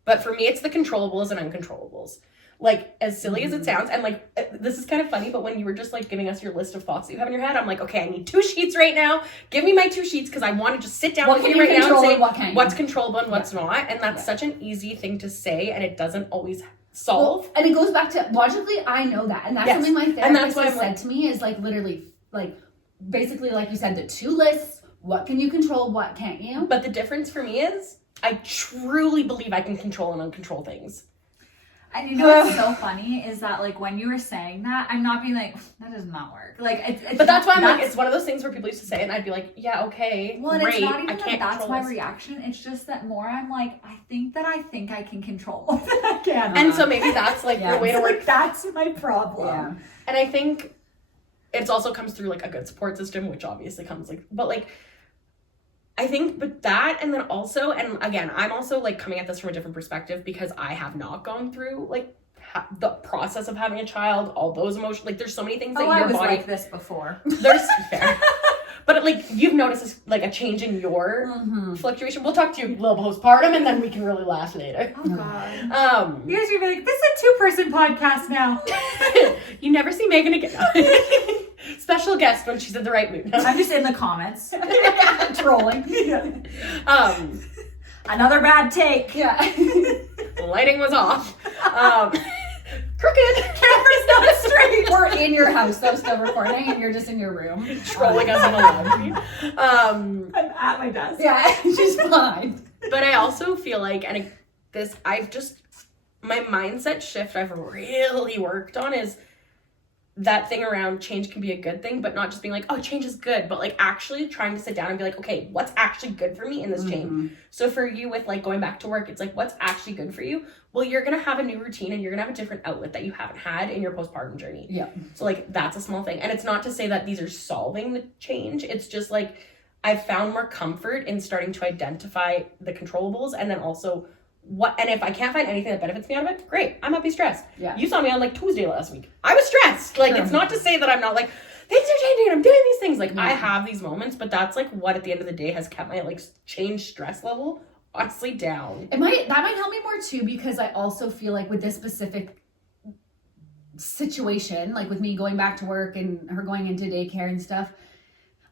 But for me, it's the controllables and uncontrollables. Like, as silly as it sounds, and like, this is kind of funny, but when you were just like giving us your list of thoughts that you have in your head, I'm like, okay, I need 2 sheets right now. Give me my 2 sheets, because I want to just sit down with you right now and say what's controllable and what's not. And that's such an easy thing to say, and it doesn't always solve. Well, and it goes back to, logically, I know that. And that's something my therapist has said to me, is like literally, like, basically, like you said, the 2 lists. What can you control? What can't you? But the difference for me is, I truly believe I can control and uncontrol things. And you know what's so funny is that like when you were saying that, I'm not being like, that does not work. Like, it's but that's why I'm like, it's one of those things where people used to say it, and I'd be like, yeah, okay, well, and great. It's not even I can't that that's my this. reaction. It's just that more I'm like, I think I can control more than I can. And so maybe that's like your way to work. Like, that's my problem. Yeah. And I think it also comes through like a good support system, which obviously comes like, but like, I think, but that, and then also, and again, I'm also like coming at this from a different perspective, because I have not gone through like the process of having a child, all those emotions. Like, there's so many things that your I was body. Like this before. There's fair, but like you've noticed this, like a change in your fluctuation. We'll talk to you a little postpartum, and then we can really laugh later. Oh God. You guys are like, this is a 2-person podcast now. You never see Megan again. Special guest when she's in the right mood. I'm just in the comments. Trolling. Another bad take. Yeah. The lighting was off. Crooked. Camera's not straight. We're in your house, though, still recording, and you're just in your room. Trolling us in a live feed. I'm at my desk. Yeah, she's fine. But I also feel like, and my mindset shift I've really worked on is that thing around change can be a good thing, but not just being like, oh, change is good, but like actually trying to sit down and be like, okay, what's actually good for me in this change? So for you with like going back to work, it's like, what's actually good for you? Well, you're going to have a new routine and you're going to have a different outlet that you haven't had in your postpartum journey. Yeah. So like, that's a small thing. And it's not to say that these are solving the change. It's just like, I've found more comfort in starting to identify the controllables and then also and if I can't find anything that benefits me out of it, great, I'm happy stressed. Yeah. You saw me on like Tuesday last week. I was stressed. Like, it's not to say that I'm not like, things are changing and I'm doing these things. Like, I have these moments, but that's like what at the end of the day has kept my like change stress level honestly down. That might help me more too, because I also feel like with this specific situation, like with me going back to work and her going into daycare and stuff,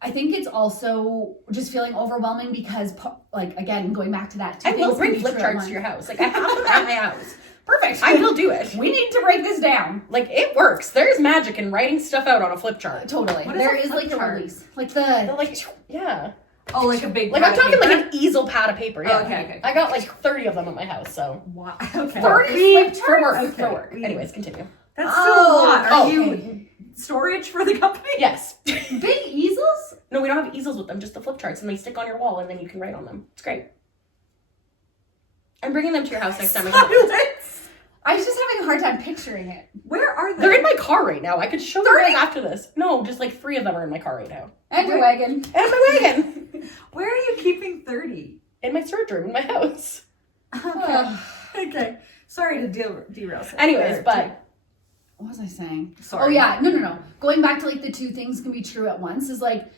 I think it's also just feeling overwhelming because, like, again, going back to that. I will bring flip charts to your house. Like, I have them at my house. Perfect. I will do it. We need to break this down. Like, it works. There's magic in writing stuff out on a flip chart. Totally. There is like a release. Like yeah. Oh, like a big. Like, I'm talking like an easel pad of paper. Yeah. Oh, okay. I got like 30 of them at my house, so. Wow. Okay. 30 for work. Anyways, continue. That's still a lot. Are you okay. Storage for the company? Yes. Big easels? No, we don't have easels with them, just the flip charts, and they stick on your wall, and then you can write on them. It's great. I'm bringing them to your house next time. I was just having a hard time picturing it. Where are they? They're in my car right now. I could show you guys after this. No, just like 3 of them are in my car right now. And your wagon. And my wagon. Where are you keeping 30? In my storage room in my house. Okay. Okay. Sorry to derail. Anyways, but... What was I saying? Sorry. Oh yeah, no. Going back to like the two things can be true at once is like,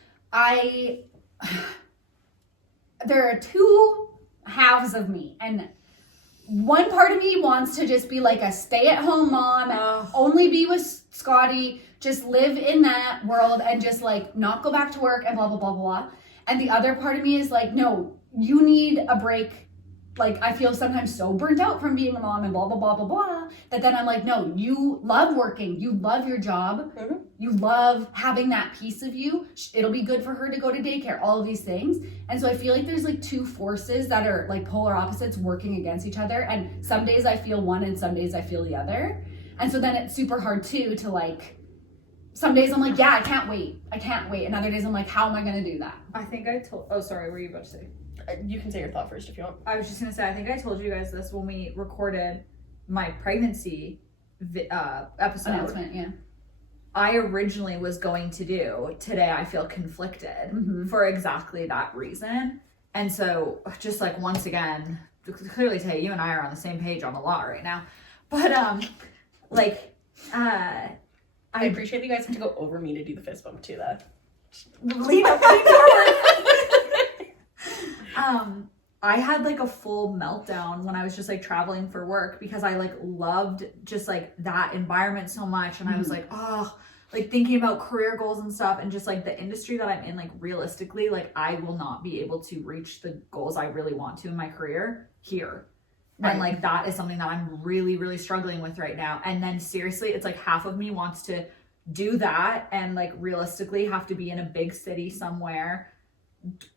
there are two halves of me, and one part of me wants to just be like a stay-at-home mom, only be with Scotty, just live in that world and just like not go back to work and blah, blah, blah, blah. And the other part of me is like, no, you need a break. Like, I feel sometimes so burnt out from being a mom and blah, blah, blah, blah, blah, that then I'm like, no, you love working. You love your job. Mm-hmm. You love having that piece of you. It'll be good for her to go to daycare, all of these things. And so I feel like there's like two forces that are like polar opposites working against each other. And some days I feel one and some days I feel the other. And so then it's super hard too to like, some days I'm like, yeah, I can't wait. And other days I'm like, how am I going to do that? I think I told, oh, sorry, what were you about to say? You can say your thought first if you want. I was just going to say, I think I told you guys this when we recorded my pregnancy episode. Announcement, yeah. I originally was going to do Today I Feel Conflicted for exactly that reason. And so just like once again, clearly Tay, you and I are on the same page on a lot right now. But I appreciate that you guys have to go over me to do the fist bump too. That lean forward. I had like a full meltdown when I was just like traveling for work because I like loved just like that environment so much. And I was like, oh, like thinking about career goals and stuff and just like the industry that I'm in, like realistically, like I will not be able to reach the goals I really want to in my career here. Right. And like that is something that I'm really, really struggling with right now. And then seriously, it's like half of me wants to do that and like realistically have to be in a big city somewhere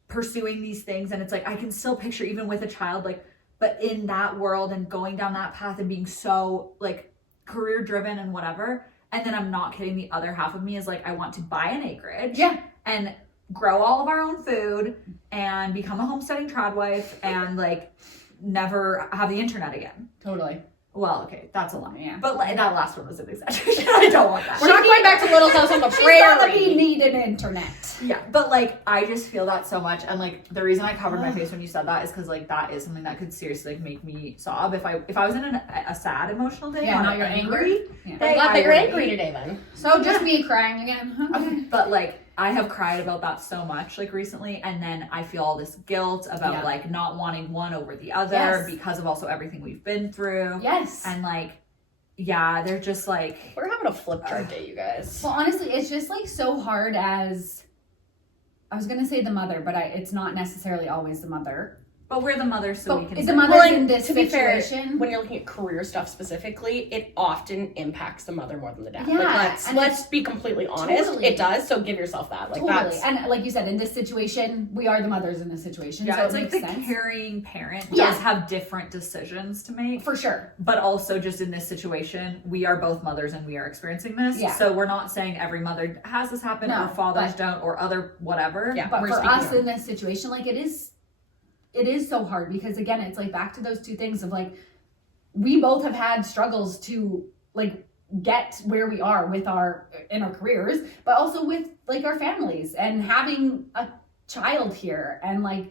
pursuing these things. And it's like I can still picture even with a child, like, but in that world and going down that path and being so like career driven and whatever. And then I'm not kidding, the other half of me is like I want to buy an acreage and grow all of our own food and become a homesteading trad wife and like never have the internet again. Totally. Well, okay, that's a lot. Yeah. But like, that last one was an exaggeration. I don't want that. We're not going back to Little House on the Prairie. We need an internet. Yeah, but like I just feel that so much, and like the reason I covered my face when you said that is because like that is something that could seriously like make me sob if I was in a sad emotional day. Yeah, not your angry. Yeah. I'm glad that you're angry today then. So just me crying again. Okay. But like I have cried about that so much like recently, and then I feel all this guilt about like not wanting one over the other because of also everything we've been through. Yes. And like, yeah, they're just like we're having a flip chart day, you guys. Well, honestly, it's just like so hard as I was gonna say the mother, but it's not necessarily always the mother. But we're the mothers, so we can. Is say the mother Well, in and this to be fair, situation? when you're looking at career stuff specifically, it often impacts the mother more than the dad. Yeah, Like, and let's be completely honest. Totally. It does. So give yourself that. Like totally. that's And like you said, in this situation, we are the mothers in this situation. Yeah, so it's it like makes the sense. carrying parent Yeah. does have different decisions to make. For sure. But also just in this situation, we are both mothers and we are experiencing this. Yeah. So we're not saying every mother has this happen No, or fathers but- don't or other whatever. Yeah. But we're for speaking us on. in this situation, like it is so hard because again, it's like back to those two things of like, we both have had struggles to like get where we are with in our careers, but also with like our families and having a child here. And like,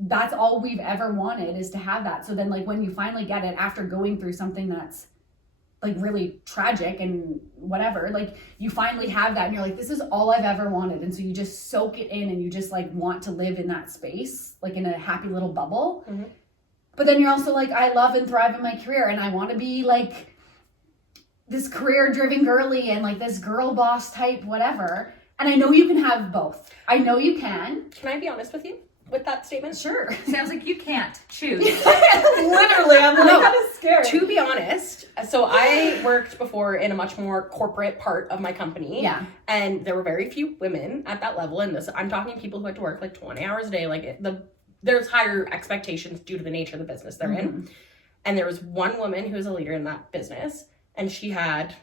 that's all we've ever wanted is to have that. So then like when you finally get it after going through something that's like really tragic and whatever, like you finally have that and you're like, this is all I've ever wanted. And so you just soak it in and you just like want to live in that space, like in a happy little bubble. Mm-hmm. But then you're also like, I love and thrive in my career and I want to be like this career driven girly and like this girl boss type, whatever. And I know you can have both. I know you can. Can I be honest with you with that statement? Sure. Sounds like you can't choose. Literally, I'm like, No. that is scary. To be honest, so I worked before in a much more corporate part of my company. Yeah. And there were very few women at that level in this. I'm talking people who had to work like 20 hours a day. Like there's higher expectations due to the nature of the business they're in. And there was one woman who was a leader in that business. And she had,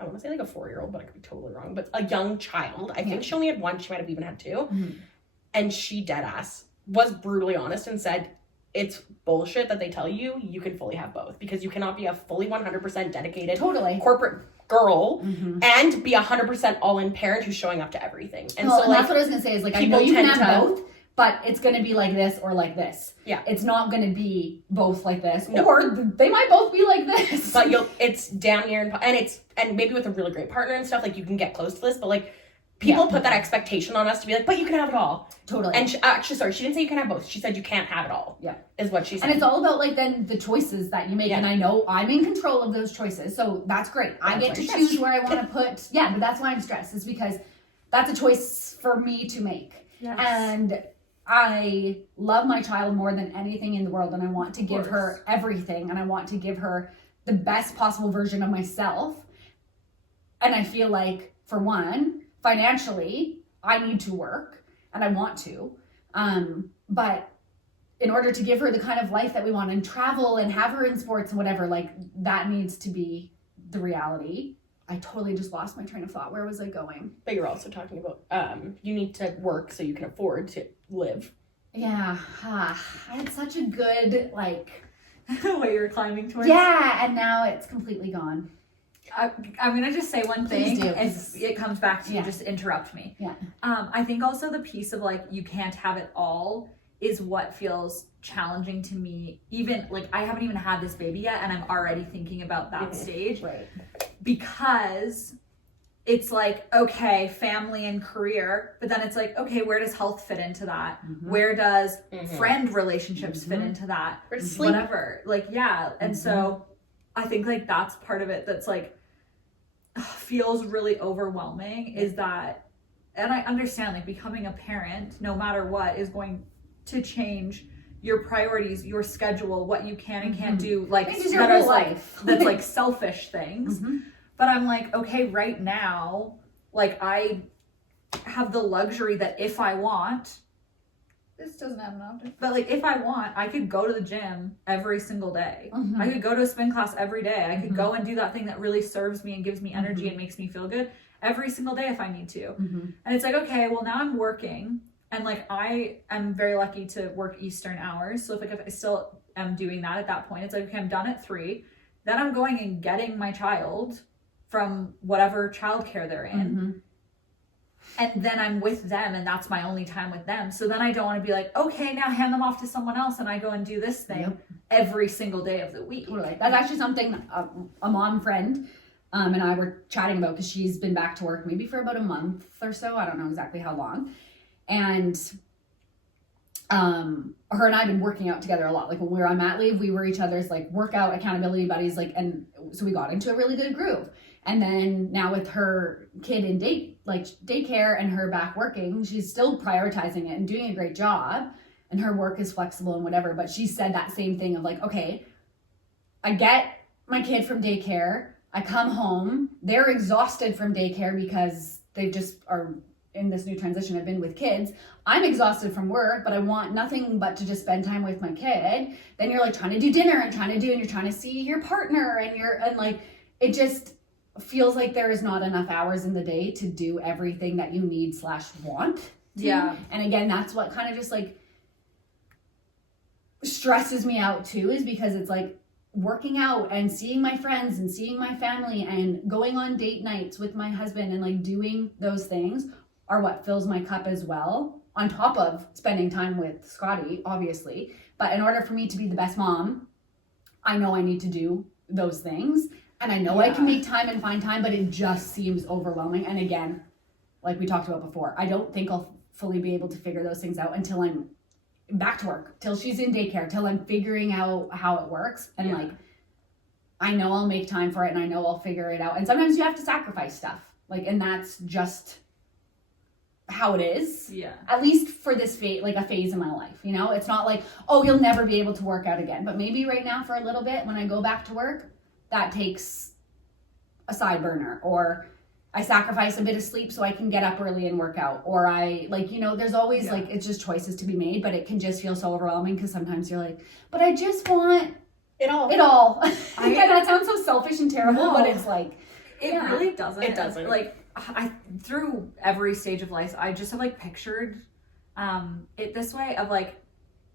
I want to say like a 4-year-old, but I could be totally wrong. But a young child. I think she only had one. She might have even had 2. And she dead ass was brutally honest and said, it's bullshit that they tell you you can fully have both because you cannot be a fully 100% dedicated Totally. corporate girl and be 100% all-in parent who's showing up to everything. And so and like that's what I was gonna say is like I people know you can tend have to- both, but it's gonna be like this or like this. Yeah. It's not gonna be both like this, No. or they might both be like this. but it's damn near and maybe with a really great partner and stuff like you can get close to this, but like people put that expectation on us to be like, but you can have it all. Totally. And she didn't say you can have both. She said you can't have it all. Yeah. Is what she said. And it's all about like then the choices that you make. Yeah. And I know I'm in control of those choices. So that's great. I get why to you're choose stressed. where I want to put. Yeah, but that's why I'm stressed, is because that's a choice for me to make. Yes. And I love my child more than anything in the world. And I want to give her everything. And I want to give her the best possible version of myself. And I feel like, for one, financially, I need to work and I want to. But in order to give her the kind of life that we want and travel and have her in sports and whatever, like that needs to be the reality. I totally just lost my train of thought. Where was I going? But you're also talking about you need to work so you can afford to live. Yeah. I had such a good, like, What you're climbing towards. yeah, and now it's completely gone. I'm gonna just say one Please thing, do. and it comes back to you. Yeah. Just interrupt me. Yeah. I think also the piece of like you can't have it all is what feels challenging to me. Even like I haven't even had this baby yet, and I'm already thinking about that stage Right. because it's like, okay, family and career, but then it's like, okay, where does health fit into that? Where does friend relationships fit into that? Or sleep. Whatever. Like, yeah. And so I think like that's part of it that's like feels really overwhelming is that, and I understand like becoming a parent, no matter what, is going to change your priorities, your schedule, what you can and can't do, like Changes your that whole is, like, life. that's like selfish things. But I'm like, okay, right now, like I have the luxury that if I want, this doesn't have an option, but like if I want, I could go to the gym every single day. I could go to a spin class every day. I could go and do that thing that really serves me and gives me energy and makes me feel good every single day if I need to. And it's like, okay, well now I'm working, and like I am very lucky to work Eastern hours. So if I still am doing that at that point, it's like, okay, I'm done at 3. Then I'm going and getting my child from whatever childcare they're in. And then I'm with them, and that's my only time with them. So then I don't want to be like, okay, now hand them off to someone else and I go and do this thing every single day of the week. Totally. That's actually something a mom friend and I were chatting about, because she's been back to work maybe for about a month or so. I don't know exactly how long. And her and I have been working out together a lot. Like when we were on mat leave, we were each other's like workout accountability buddies. Like, and so we got into a really good groove. And then now with her kid in daycare and her back working, she's still prioritizing it and doing a great job. and her work is flexible and whatever, but she said that same thing of like, okay, I get my kid from daycare, I come home, they're exhausted from daycare because they just are in this new transition. I've been with kids. I'm exhausted from work, but I want nothing but to just spend time with my kid. Then you're like trying to do dinner and you're trying to see your partner and like, it just feels like there is not enough hours in the day to do everything that you need / want to. Yeah. And again, that's what kind of just like stresses me out too, is because it's like working out and seeing my friends and seeing my family and going on date nights with my husband and like doing those things are what fills my cup as well, on top of spending time with Scotty, obviously. But in order for me to be the best mom, I know I need to do those things. And I know I can make time and find time, but it just seems overwhelming. And again, like we talked about before, I don't think I'll fully be able to figure those things out until I'm back to work, till she's in daycare, till I'm figuring out how it works. And like, I know I'll make time for it and I know I'll figure it out. And sometimes you have to sacrifice stuff. Like, and that's just how it is. Yeah. At least for this phase, like a phase in my life, you know? It's not like, oh, you'll never be able to work out again. But maybe right now for a little bit, when I go back to work, that takes a side burner, or I sacrifice a bit of sleep so I can get up early and work out, or I like, you know, there's always like, it's just choices to be made, but it can just feel so overwhelming because sometimes you're like, but I just want it all. Yeah, that sounds so selfish and terrible, but it's like, it really doesn't. It doesn't. Like, I through every stage of life, I just have like pictured it this way of like,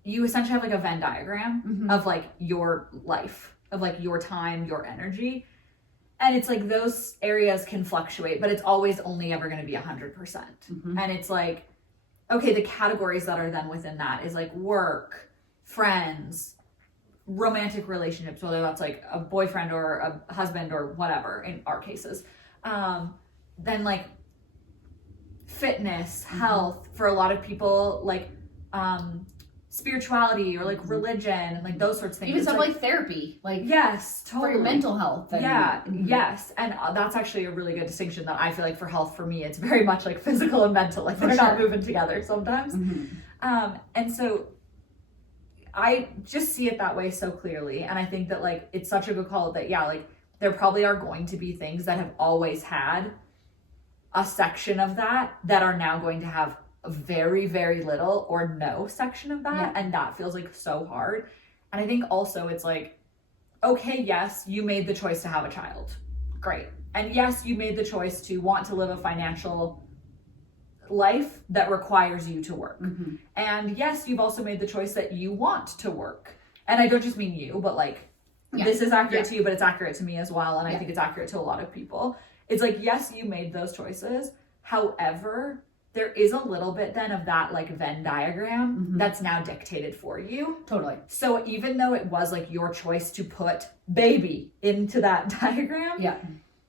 you essentially have like a Venn diagram of like your life, of like your time, your energy. And it's like those areas can fluctuate, but it's always only ever going to be 100%. And it's like, okay, the categories that are then within that is like work, friends, romantic relationships, whether that's like a boyfriend or a husband or whatever in our cases. Then like fitness, health, for a lot of people, like spirituality or like religion and like those sorts of things. even stuff like therapy, like yes, totally. for your mental health. And, Yes. And that's actually a really good distinction that I feel like for health, for me, it's very much like physical and mental, like they're not moving together sometimes. And so I just see it that way so clearly. And I think that like, it's such a good call that, like there probably are going to be things that have always had a section of that are now going to have very, very little or no section of that. And that feels like so hard. And I think also it's like, okay, yes, you made the choice to have a child. Great. And yes, you made the choice to want to live a financial life that requires you to work. And yes, you've also made the choice that you want to work. And I don't just mean you, but like, this is accurate to you, but it's accurate to me as well. And I think it's accurate to a lot of people. It's like, yes, you made those choices. However, there is a little bit then of that like Venn diagram that's now dictated for you. Totally. So even though it was like your choice to put baby into that diagram,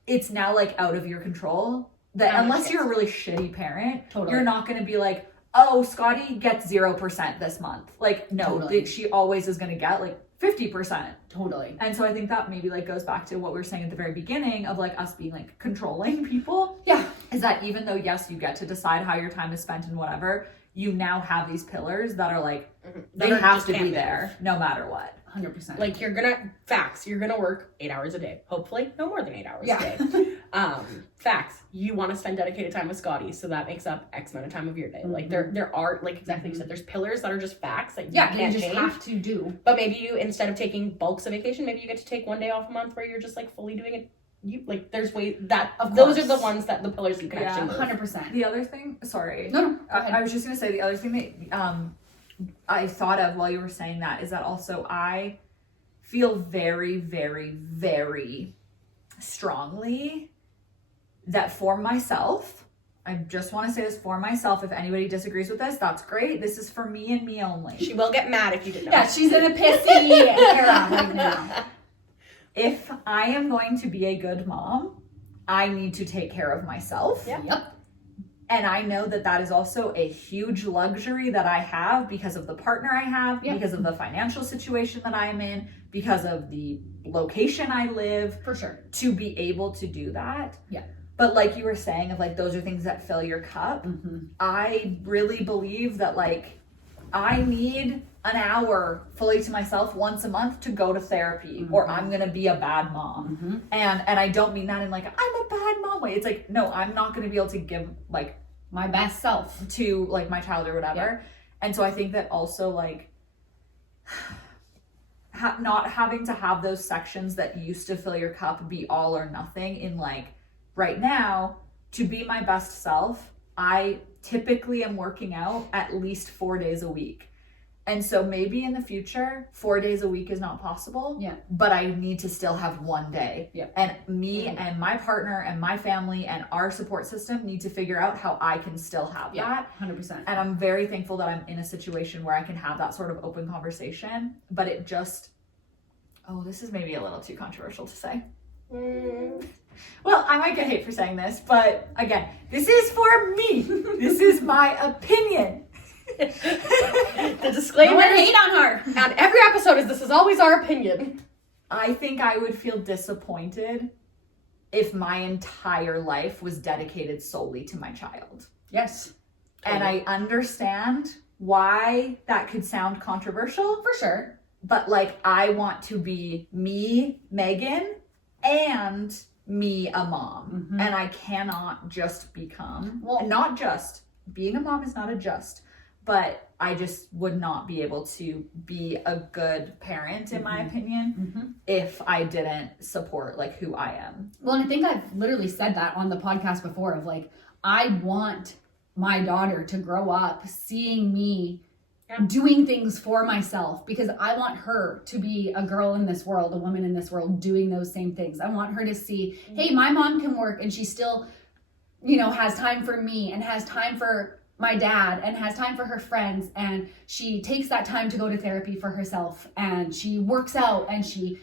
it's now like out of your control. That unless you're a really shitty parent, you're not going to be like, oh, Scotty gets 0% this month. Like, no, she always is going to get like 50%. Totally. And so I think that maybe like goes back to what we were saying at the very beginning of like us being like controlling people. Is that even though, yes, you get to decide how your time is spent and whatever, you now have these pillars that are like, they have to be there no matter what. 100%. Like you're gonna work 8 hours a day. Hopefully no more than 8 hours a day. Facts. You want to spend dedicated time with Scotty, so that makes up X amount of time of your day. Like there are, like exactly you said, there's pillars that are just facts that you can't just change. have to do. But maybe you, instead of taking bulks of vacation, maybe you get to take one day off a month where you're just like fully doing it. You like there's ways that those are the ones that the pillars you can actually move. 100%. The other thing, sorry. No. I was just gonna say the other thing that I thought of while you were saying that is that also I feel very, very, very strongly that for myself, I just want to say this for myself. If anybody disagrees with this, that's great. This is for me and me only. She will get mad if you did not. Yeah, she's in a pissy era right now. If I am going to be a good mom, I need to take care of myself. Yep. And I know that that is also a huge luxury that I have because of the partner I have, because of the financial situation that I'm in, because of the location I live. For sure. To be able to do that. Yeah. But like you were saying, of like, those are things that fill your cup. I really believe that like I need an hour fully to myself once a month to go to therapy, or I'm gonna be a bad mom. And I don't mean that in like I'm a bad mom way. It's like, no, I'm not gonna be able to give like my best self to like my child or whatever. And so I think that also like not having to have those sections that used to fill your cup be all or nothing. In like right now, to be my best self, I typically am working out at least 4 days a week. And so maybe in the future, 4 days a week is not possible. Yeah. But I need to still have one day. Yeah. And me and my partner and my family and our support system need to figure out how I can still have that. 100%. And I'm very thankful that I'm in a situation where I can have that sort of open conversation. But it just, this is maybe a little too controversial to say. Well, I might get hate for saying this, but again, this is for me. This is my opinion. The disclaimer No one hate on her. on every episode is this is always our opinion. I think I would feel disappointed if my entire life was dedicated solely to my child. Yes. And I understand why that could sound controversial. For sure. But like, I want to be me, Megan, and me, a mom. And I cannot just become, not just, being a mom is not a just, but I just would not be able to be a good parent, in my opinion, if I didn't support like who I am. Well, and I think I've literally said that on the podcast before of like, I want my daughter to grow up seeing me doing things for myself, because I want her to be a girl in this world, a woman in this world doing those same things. I want her to see, hey, my mom can work and she still, has time for me and has time for my dad and has time for her friends, and she takes that time to go to therapy for herself, and she works out and she,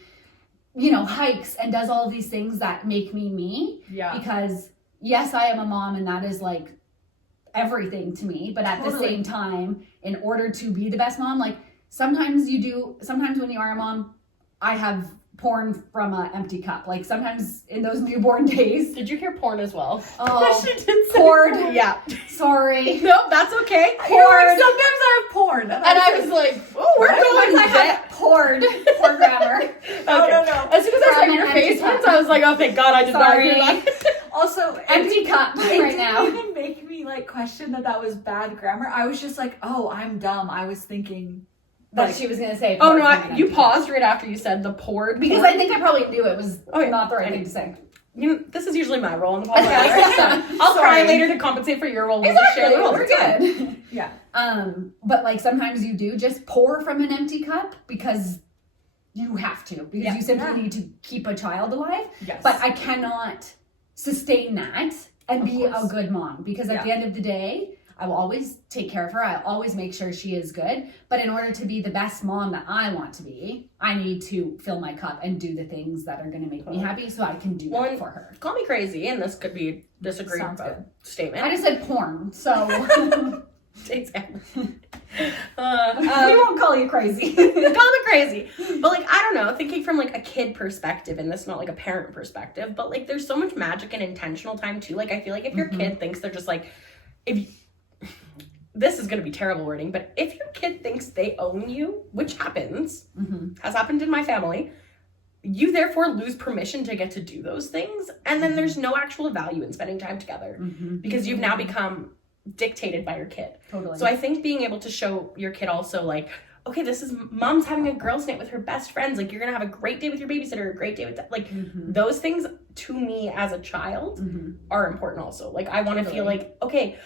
hikes and does all of these things that make me. Yeah. Because yes, I am a mom and that is like everything to me, but at the same time, in order to be the best mom, like sometimes when you are a mom, I have porn from an empty cup. Like sometimes in those newborn days. Did you hear porn as well? Oh, she did porn. Yeah. Sorry. Nope, that's okay. Porn. Sometimes I have porn. And I was like, oh, we're going I have porn. Poor grammar. Okay. No. As soon as I saw your face once, I was like, oh, thank God I did not hear that. Also, empty cup right now. It didn't even make me like question that was bad grammar. I was just like, oh, I'm dumb. I was thinking that she was going to say. Oh, no, you paused right after you said the poured. Because I think I probably knew it was not the right thing to say. This is usually my role in the podcast. So I'll cry later to compensate for your role. Exactly, we're good. Yeah. But like sometimes you do just pour from an empty cup because you have to. Because you simply need to keep a child alive. Yes. But I cannot sustain that and be a good mom. Because at the end of the day, I will always take care of her. I'll always make sure she is good. But in order to be the best mom that I want to be, I need to fill my cup and do the things that are going to make me happy so I can do that for her. Call me crazy, and this could be a disagreeing statement. I just said porn, so... we won't call you crazy. Call me crazy. But like, I don't know, thinking from like a kid perspective, and this not like a parent perspective, but like there's so much magic and intentional time too. Like I feel like if your kid thinks they're just like, this is going to be terrible wording, but if your kid thinks they own you, which happens, has happened in my family, you therefore lose permission to get to do those things. And then there's no actual value in spending time together because you've now become dictated by your kid. Totally. So I think being able to show your kid also like, okay, this is mom's having a girls' night with her best friends. Like you're going to have a great day with your babysitter, a great day with those things to me as a child are important also. Like I want to feel like, okay,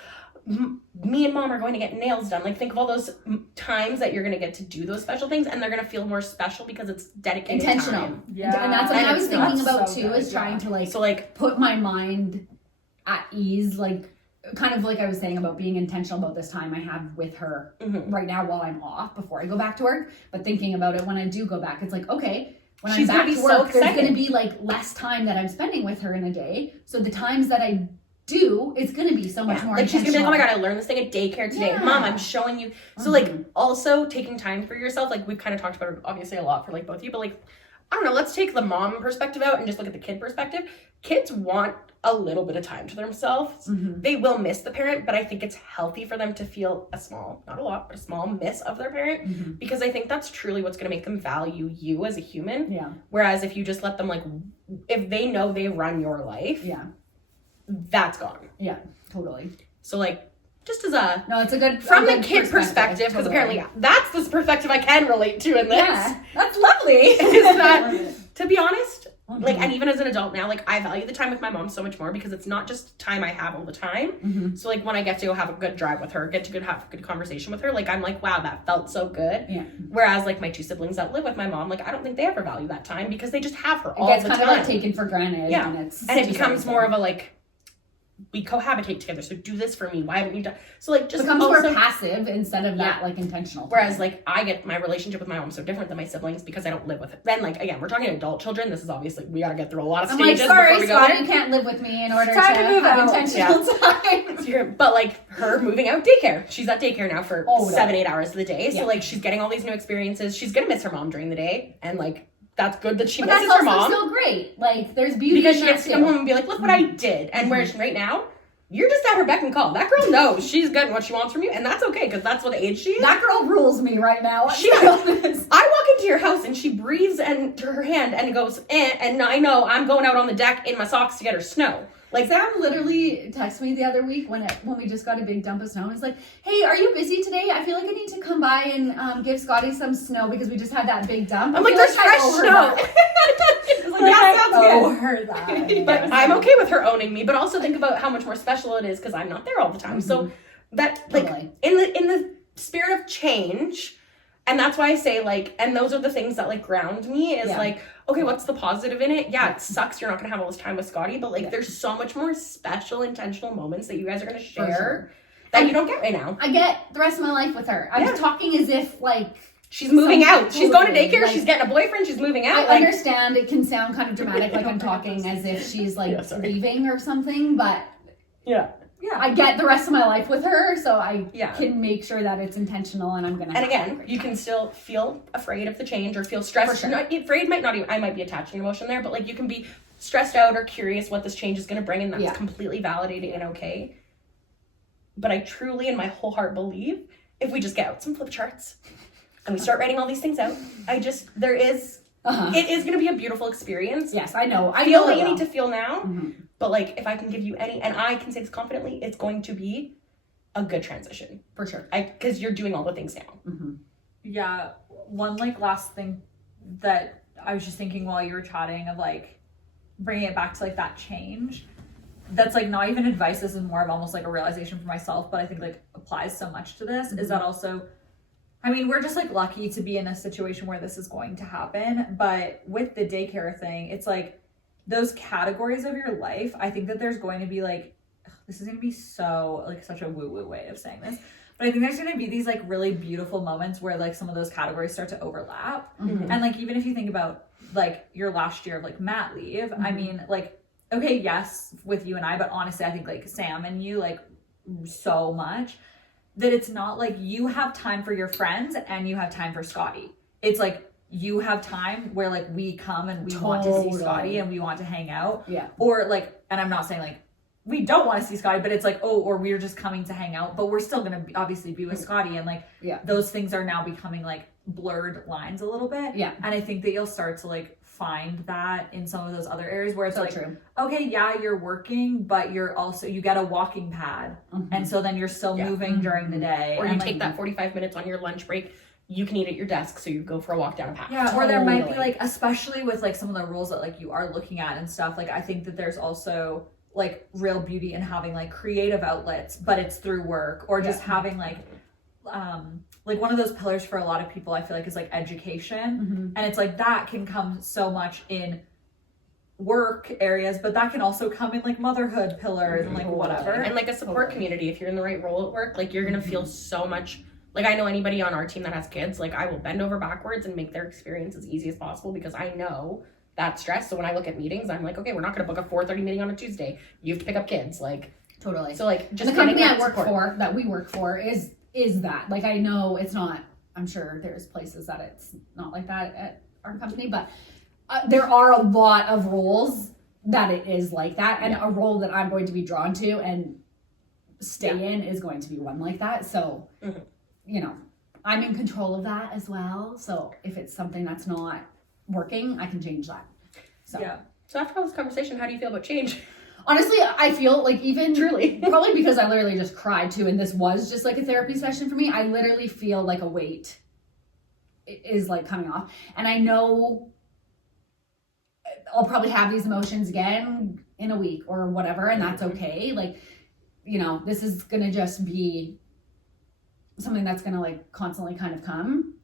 me and mom are going to get nails done. Like think of all those times that you're going to get to do those special things, and they're going to feel more special because it's dedicated intentional time. Yeah. And that's what I was thinking about too, is trying to put my mind at ease, like kind of like I was saying about being intentional about this time I have with her right now while I'm off before I go back to work. But thinking about it when I do go back, it's like, okay, when I'm back to work, there's going to be like less time that I'm spending with her in a day. So the times that I do, it's going to be so much more like intentional. She's going to be like, oh my God, I learned this thing at daycare today. Mom, I'm showing you. So like also taking time for yourself, like we've kind of talked about it obviously a lot for like both of you, but like, I don't know, let's take the mom perspective out and just look at the kid perspective. Kids want a little bit of time to themselves, they will miss the parent, but I think it's healthy for them to feel a small, not a lot, but a small miss of their parent, because I think that's truly what's going to make them value you as a human. Yeah. Whereas if you just let them, like, if they know they run your life, that's gone. Yeah, totally. So, like, just as a... No, it's a good... From the kid perspective, because apparently that's the perspective I can relate to in this. Yeah, that's lovely. Is that, to be honest, like, and even as an adult now, like, I value the time with my mom so much more because it's not just time I have all the time. So, like, when I get to go have a good drive with her, have a good conversation with her, like, I'm like, wow, that felt so good. Yeah. Whereas, like, my 2 siblings that live with my mom, like, I don't think they ever value that time because they just have her all the time. It gets kind of, like, taken for granted. Yeah. And it becomes more of a, like, we cohabitate together, so do this for me. Why haven't you done? So, like, just becomes more passive instead of that, like, intentional. Whereas, like, I get my relationship with my mom so different than my siblings because I don't live with it. Then, like, again, we're talking adult children. This is obviously, we gotta get through a lot of stages before we go there. You can't live with me in order to have intentional time. But, like, her moving out daycare. She's at daycare now for 7-8 hours of the day. So, like, she's getting all these new experiences. She's gonna miss her mom during the day. And, like, that's good that she misses her mom. But that's also still great. Like, there's beauty because in she gets to come home and be like, look what I did. And whereas right now, you're just at her beck and call. That girl knows she's getting what she wants from you, and that's okay, because that's what age she is. That girl rules me right now. I walk into your house, and she breathes into her hand, and goes, and I know I'm going out on the deck in my socks to get her snow. Like, Sam literally texted me the other week when we just got a big dump of snow, and it's like, hey, are you busy today? I feel like I need to come by and give Scotty some snow because we just had that big dump. I'm like, there's fresh snow. But I'm okay with her owning me, but also think about how much more special it is because I'm not there all the time. So that, like, in the spirit of change, and that's why I say, like, and those are the things that, like, ground me is like, okay, what's the positive in it? Yeah, it sucks you're not gonna have all this time with Scotty, but, like, there's so much more special, intentional moments that you guys are gonna share that you don't get right now. I get the rest of my life with her. I'm talking as if, like, she's moving out. She's going to daycare. Like, she's getting a boyfriend. She's moving out. I understand it can sound kind of dramatic, like I'm talking as if she's, like, leaving or something, but I get the rest of my life with her, so I can make sure that it's intentional, and I'm gonna. And again, you can still feel afraid of the change or feel stressed. For sure. Afraid might not even. I might be attaching emotion there, but, like, you can be stressed out or curious what this change is going to bring, and that's completely validating and okay. But I truly, in my whole heart, believe if we just get out some flip charts and we start writing all these things out, there is. It is going to be a beautiful experience. Yes, I know. I feel know what you need to feel now. But, like, if I can give you any, and I can say this confidently, it's going to be a good transition. For sure. Because you're doing all the things now. Yeah. One, like, last thing that I was just thinking while you were chatting of, like, bringing it back to, like, that change. That's, like, not even advice. This is more of almost, like, a realization for myself, but I think, like, applies so much to this. Is that also... I mean, we're just, like, lucky to be in a situation where this is going to happen. But with the daycare thing, it's, like, those categories of your life, I think that there's going to be, like, this is going to be so, like, such a woo-woo way of saying this. But I think there's going to be these, like, really beautiful moments where, like, some of those categories start to overlap. And, like, even if you think about, like, your last year of, like, mat leave, I mean, like, okay, yes, with you and I, but honestly, I think, like, Sam and you, like, so much. That it's not like you have time for your friends and you have time for Scotty. It's like you have time where, like, we come and we want to see Scotty and we want to hang out. Yeah. Or, like, and I'm not saying, like, we don't want to see Scotty, but it's like, oh, or we're just coming to hang out, but we're still going to obviously be with Scotty. And, like, those things are now becoming, like, blurred lines a little bit. Yeah. And I think that you'll start to, like, find that in some of those other areas where it's so like, okay, yeah, you're working, but you're also, you get a walking pad. And so then you're still moving during the day. Or you take that 45 minutes on your lunch break. You can eat at your desk, so you go for a walk down a path. Yeah, or there might be, like, especially with, like, some of the rules that, like, you are looking at and stuff, like, I think that there's also, like, real beauty in having, like, creative outlets, but it's through work, or just having, like, one of those pillars for a lot of people I feel like is, like, education. And it's like that can come so much in work areas, but that can also come in, like, motherhood pillars and, like, whatever. And, like, a support community. If you're in the right role at work, like, you're gonna feel so much. Like, I know anybody on our team that has kids, like, I will bend over backwards and make their experience as easy as possible because I know that stress. So when I look at meetings, I'm like, okay, we're not gonna book a 4:30 meeting on a Tuesday. You have to pick up kids, like. Totally. So, like, just the company I work for, that we work for, is that. Like, I know it's not, I'm sure there's places that it's not like that at our company, but there are a lot of roles that it is like that, and a role that I'm going to be drawn to and stay in is going to be one like that. So, you know, I'm in control of that as well. So if it's something that's not working, I can change that. So So after all this conversation, how do you feel about change? honestly, I feel like even Truly. probably because I literally just cried too, and this was just like a therapy session for me, I literally feel like a weight is like coming off. And I know I'll probably have these emotions again in a week or whatever, and that's okay. Like, you know, this is gonna just be something that's gonna like constantly kind of come.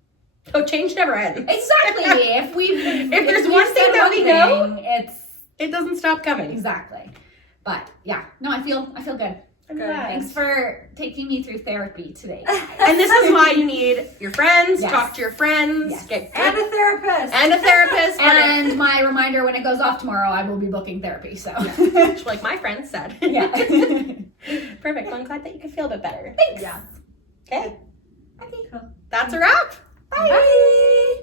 Oh, change never ends. Exactly. if there's we've one said thing that we know, it's it doesn't stop coming. exactly. But yeah, no, I feel good. I'm glad. Thanks for taking me through therapy today. And this is why you need your friends, Yes. talk to your friends, Yes. get And a therapist. and a therapist. And my reminder when it goes off tomorrow, I will be booking therapy. So like my friend said. yeah. Perfect. Well, I'm glad that you can feel a bit better. Thanks. Yeah. Okay. Okay, cool. That's a wrap. Bye.